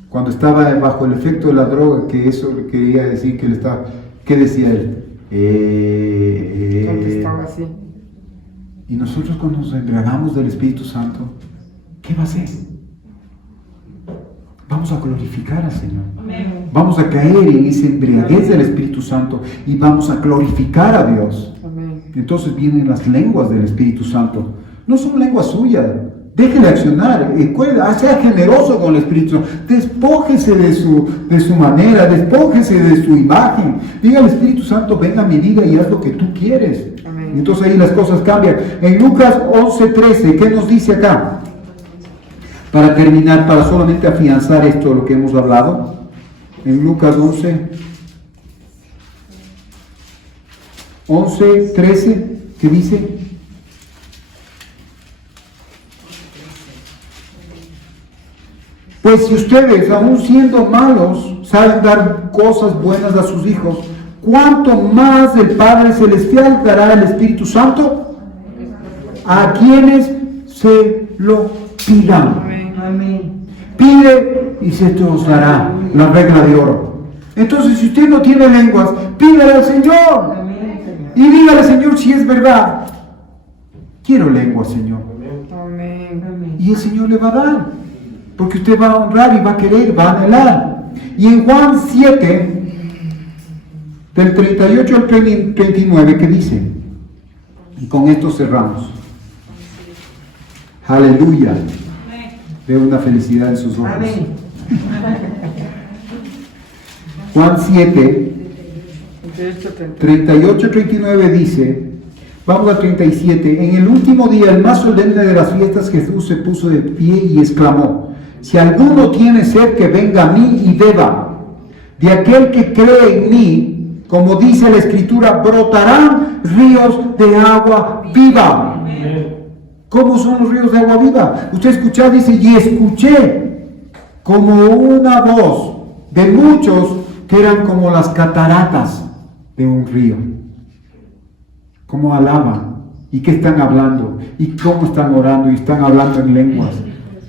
Cuando estaba bajo el efecto de la droga, que eso quería decir que él estaba. ¿Qué decía él? Contestaba así. Y nosotros cuando nos embriagamos del Espíritu Santo, ¿qué va a hacer? Vamos a glorificar al Señor. Amén. Vamos a caer en esa embriaguez del Espíritu Santo y vamos a glorificar a Dios. Amén. Entonces vienen las lenguas del Espíritu Santo. No son lenguas suyas. Déjele accionar. Sea generoso con el Espíritu Santo. Despójese de su manera. Despójese de su imagen. Diga al Espíritu Santo, venga a mi vida y haz lo que tú quieres. Amén. Entonces ahí las cosas cambian. En Lucas 11:13, ¿qué nos dice acá? Para terminar, para solamente afianzar esto de lo que hemos hablado. En Lucas 11:13, ¿qué dice? Pues si ustedes, aun siendo malos, saben dar cosas buenas a sus hijos, ¿cuánto más el Padre Celestial dará el Espíritu Santo a quienes se lo pidan? Amén. Pide y se te os dará, la regla de oro. Entonces, si usted no tiene lenguas, pídale al Señor. Y dígale, Señor, si es verdad. Quiero lenguas, Señor. Amén. Y el Señor le va a dar. Porque usted va a honrar y va a querer, va a anhelar. Y en Juan 7, del 38 al 39, ¿qué dice? Y con esto cerramos. Aleluya. Veo una felicidad en sus ojos. Juan 7, 38, 38-39 dice, vamos a 37, en el último día, el más solemne de las fiestas, Jesús se puso de pie y exclamó, si alguno tiene sed, que venga a mí y beba. De aquel que cree en mí, como dice la Escritura, brotarán ríos de agua viva. ¿Cómo son los ríos de agua viva? Usted escuchó, dice, y escuché como una voz de muchos que eran como las cataratas de un río. ¿Cómo alaban? ¿Y qué están hablando? ¿Y cómo están orando? Y están hablando en lenguas.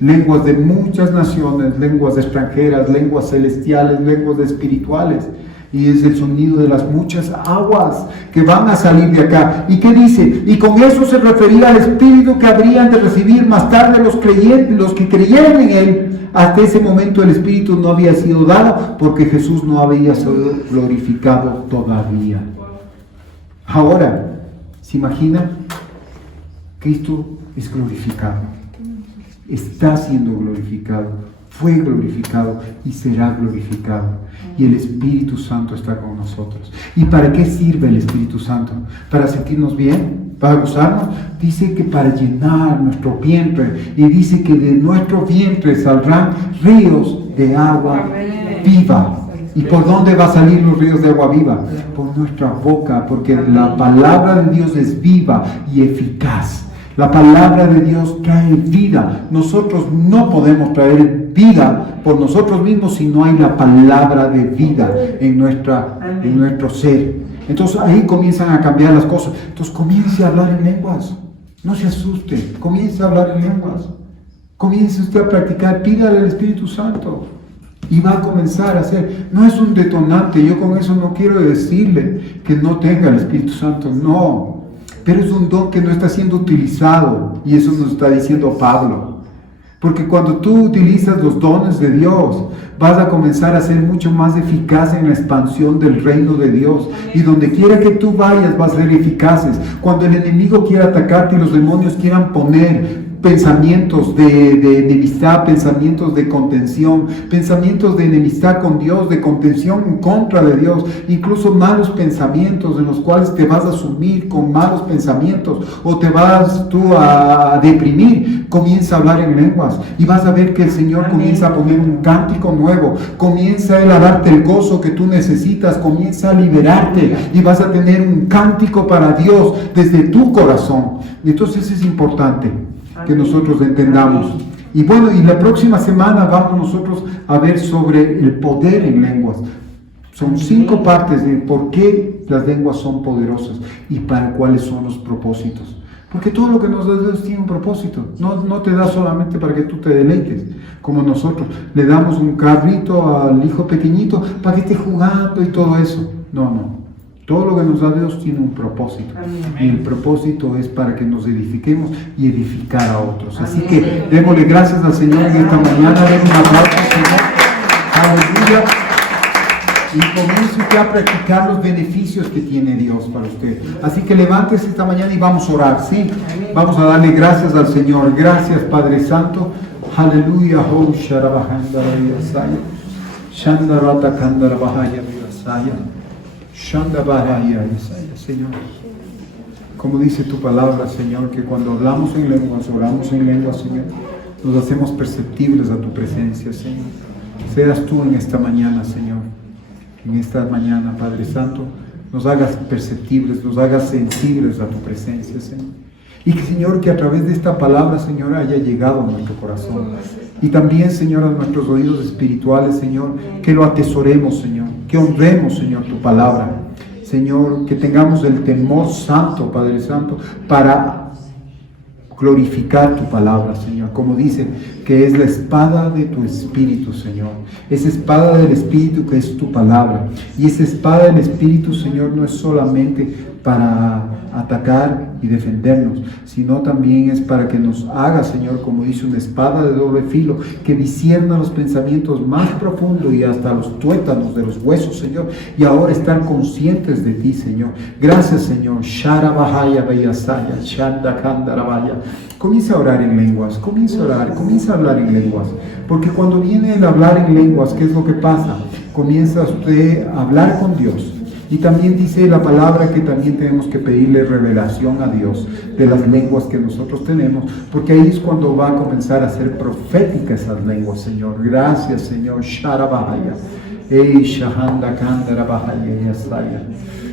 Lenguas de muchas naciones, lenguas extranjeras, lenguas celestiales, lenguas espirituales. Y es el sonido de las muchas aguas que van a salir de acá. ¿Y qué dice? Y con eso se refería al Espíritu que habrían de recibir más tarde los creyentes, los que creyeron en Él. Hasta ese momento el Espíritu no había sido dado porque Jesús no había sido glorificado todavía. Ahora, ¿se imagina? Cristo es glorificado. Está siendo glorificado. Fue glorificado y será glorificado. Y el Espíritu Santo está con nosotros. ¿Y para qué sirve el Espíritu Santo? ¿Para sentirnos bien? ¿Para gozarnos? Dice que para llenar nuestro vientre. Y dice que de nuestro vientre saldrán ríos de agua viva. ¿Y por dónde va a salir los ríos de agua viva? Por nuestra boca, porque la palabra de Dios es viva y eficaz. La palabra de Dios trae vida. Nosotros no podemos traer vida por nosotros mismos si no hay la palabra de vida en nuestro ser. Entonces ahí comienzan a cambiar las cosas. Entonces comience a hablar en lenguas. No se asuste. Comience a hablar en lenguas. Comience usted a practicar. Pídale al Espíritu Santo. Y va a comenzar a hacer. No es un detonante. Yo con eso no quiero decirle que no tenga el Espíritu Santo. No. Pero es un don que no está siendo utilizado. Y eso nos está diciendo Pablo. Porque cuando tú utilizas los dones de Dios, vas a comenzar a ser mucho más eficaz en la expansión del reino de Dios. Y donde quiera que tú vayas, vas a ser eficaces. Cuando el enemigo quiera atacarte y los demonios quieran poner pensamientos de enemistad, pensamientos de contención, pensamientos de enemistad con Dios, de contención en contra de Dios, incluso malos pensamientos en los cuales te vas a sumir con malos pensamientos o te vas tú a deprimir, comienza a hablar en lenguas y vas a ver que el Señor comienza a poner un cántico nuevo, comienza Él a darte el gozo que tú necesitas, comienza a liberarte y vas a tener un cántico para Dios desde tu corazón. Entonces es importante que nosotros entendamos. Y bueno, y la próxima semana vamos nosotros a ver sobre el poder en lenguas. Son 5 partes de por qué las lenguas son poderosas y para cuáles son los propósitos. Porque todo lo que nos da Dios tiene un propósito. No te da solamente para que tú te deleites. Como nosotros le damos un carrito al hijo pequeñito para que esté jugando y todo eso. No. Todo lo que nos da Dios tiene un propósito. Amén. Y el propósito es para que nos edifiquemos y edificar a otros. Así que démosle gracias al Señor en esta mañana. Denle un aplauso al Señor. Aleluya. Y comience usted a practicar los beneficios que tiene Dios para usted. Así que levántese esta mañana y vamos a orar. ¿Sí? Vamos a darle gracias al Señor. Gracias, Padre Santo. Aleluya. Señor, como dice tu palabra, Señor, que cuando hablamos en lenguas, oramos en lenguas, Señor, nos hacemos perceptibles a tu presencia, Señor. Seas tú en esta mañana, Señor, en esta mañana, Padre Santo, nos hagas perceptibles, nos hagas sensibles a tu presencia, Señor. Y que, Señor, que a través de esta palabra, Señor, haya llegado a nuestro corazón. Y también, Señor, a nuestros oídos espirituales, Señor, que lo atesoremos, Señor, que honremos, Señor, tu palabra. Señor, que tengamos el temor santo, Padre Santo, para glorificar tu palabra, Señor. Como dice, que es la espada de tu Espíritu, Señor. Esa espada del Espíritu que es tu palabra. Y esa espada del Espíritu, Señor, no es solamente para atacar y defendernos, sino también es para que nos haga, Señor, como dice, una espada de doble filo, que discierna los pensamientos más profundos y hasta los tuétanos de los huesos, Señor, y ahora estar conscientes de ti, Señor. Gracias, Señor. Comienza a orar en lenguas, comienza a orar, comienza a hablar en lenguas. Porque cuando viene el hablar en lenguas, ¿qué es lo que pasa? Comienza usted a hablar con Dios. Y también dice la palabra que también tenemos que pedirle revelación a Dios de las lenguas que nosotros tenemos, porque ahí es cuando va a comenzar a ser profética esas lenguas, Señor. Gracias, Señor. Sharabahaya. Ey, Shahanda Kandara Bahaya Yasaya.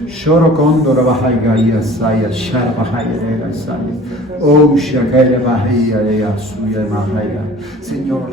Shoro Kondora Bahaya Yasaya. Sharabahaya Yasaya. Oh, Shakaya Bahaya Yasuya Mahaya. Señor,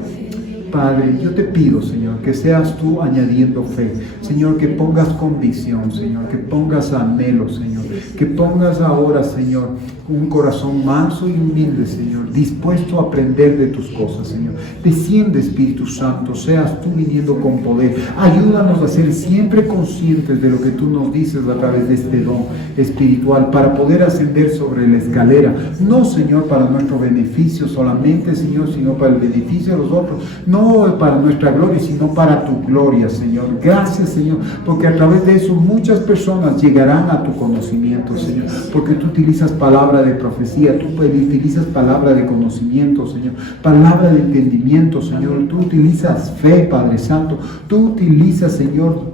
Padre, yo te pido, Señor, que seas tú añadiendo fe. Señor, que pongas convicción, Señor, que pongas anhelo, Señor, que pongas ahora, Señor, un corazón manso y humilde, Señor, dispuesto a aprender de tus cosas, Señor. Desciende, Espíritu Santo, seas tú viniendo con poder. Ayúdanos a ser siempre conscientes de lo que tú nos dices a través de este don espiritual para poder ascender sobre la escalera. No, Señor, para nuestro beneficio solamente, Señor, sino para el beneficio de los otros. No para nuestra gloria, sino para tu gloria, Señor. Gracias, Señor, porque a través de eso muchas personas llegarán a tu conocimiento, Señor, porque tú utilizas palabra de profecía, tú utilizas palabra de conocimiento, Señor, palabra de entendimiento, Señor, tú utilizas fe, Padre Santo, tú utilizas, Señor,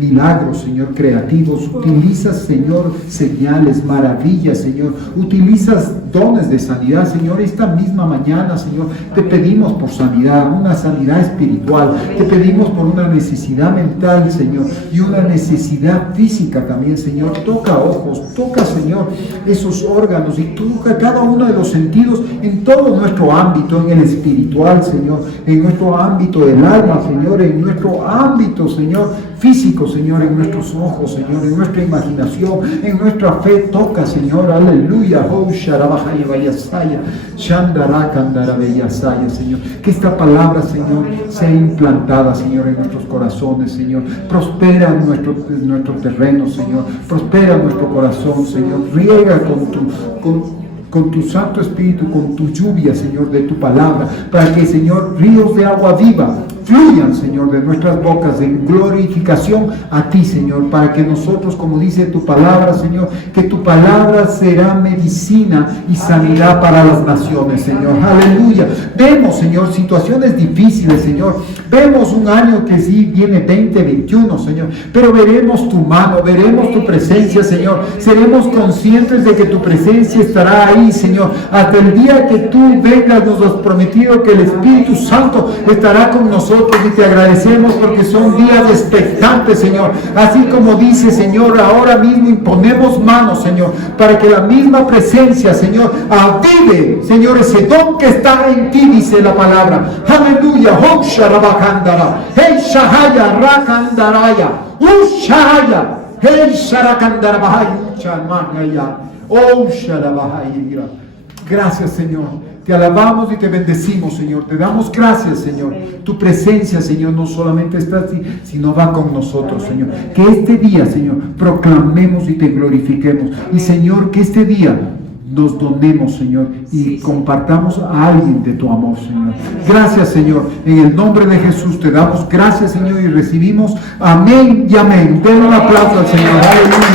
milagros, Señor, creativos, utilizas, Señor, señales, maravillas, Señor, utilizas dones de sanidad, Señor. Esta misma mañana, Señor, te pedimos por sanidad, una sanidad espiritual, te pedimos por una necesidad mental, Señor, y una necesidad física también, Señor. Toca ojos, toca, Señor, esos órganos y toca cada uno de los sentidos en todo nuestro ámbito, en el espiritual, Señor, en nuestro ámbito del alma, Señor, en nuestro ámbito, Señor, físico, Señor, en nuestros ojos, Señor, en nuestra imaginación, en nuestra fe. Toca, Señor, aleluya. Oh, Sharabahaya Vayasaya, Shandara Kandara Vayasaya, Señor. Que esta palabra, Señor, sea implantada, Señor, en nuestros corazones, Señor. Prospera nuestro terreno, Señor. Prospera nuestro corazón, Señor. Riega con tu Santo Espíritu, con tu lluvia, Señor, de tu palabra, para que, Señor, ríos de agua viva fluyan, Señor, de nuestras bocas en glorificación a ti, Señor, para que nosotros, como dice tu palabra, Señor, que tu palabra será medicina y sanidad para las naciones, Señor. Aleluya. Vemos, Señor, situaciones difíciles, Señor. Vemos un año que sí viene 2021, Señor, pero veremos tu mano, veremos tu presencia, Señor. Seremos conscientes de que tu presencia estará ahí, Señor. Hasta el día que tú vengas, nos has prometido que el Espíritu Santo estará con nosotros. Y te agradecemos porque son días expectantes, Señor. Así como dice, Señor, ahora mismo imponemos manos, Señor, para que la misma presencia, Señor, avive, Señor, ese don que está en ti, dice la palabra. Aleluya. Hoksharabakandara. Hey Shahaya Rakandaraya. Ushaya. Hey Sharakandarabahaya. Uchamahaya. Oh Sharabahaya. Gracias, Señor. Te alabamos y te bendecimos, Señor. Te damos gracias, Señor. Tu presencia, Señor, no solamente está así, sino va con nosotros, Señor. Que este día, Señor, proclamemos y te glorifiquemos. Y, Señor, que este día nos donemos, Señor, y compartamos a alguien de tu amor, Señor. Gracias, Señor. En el nombre de Jesús te damos gracias, Señor, y recibimos amén y amén. Den un aplauso al Señor. Aleluya.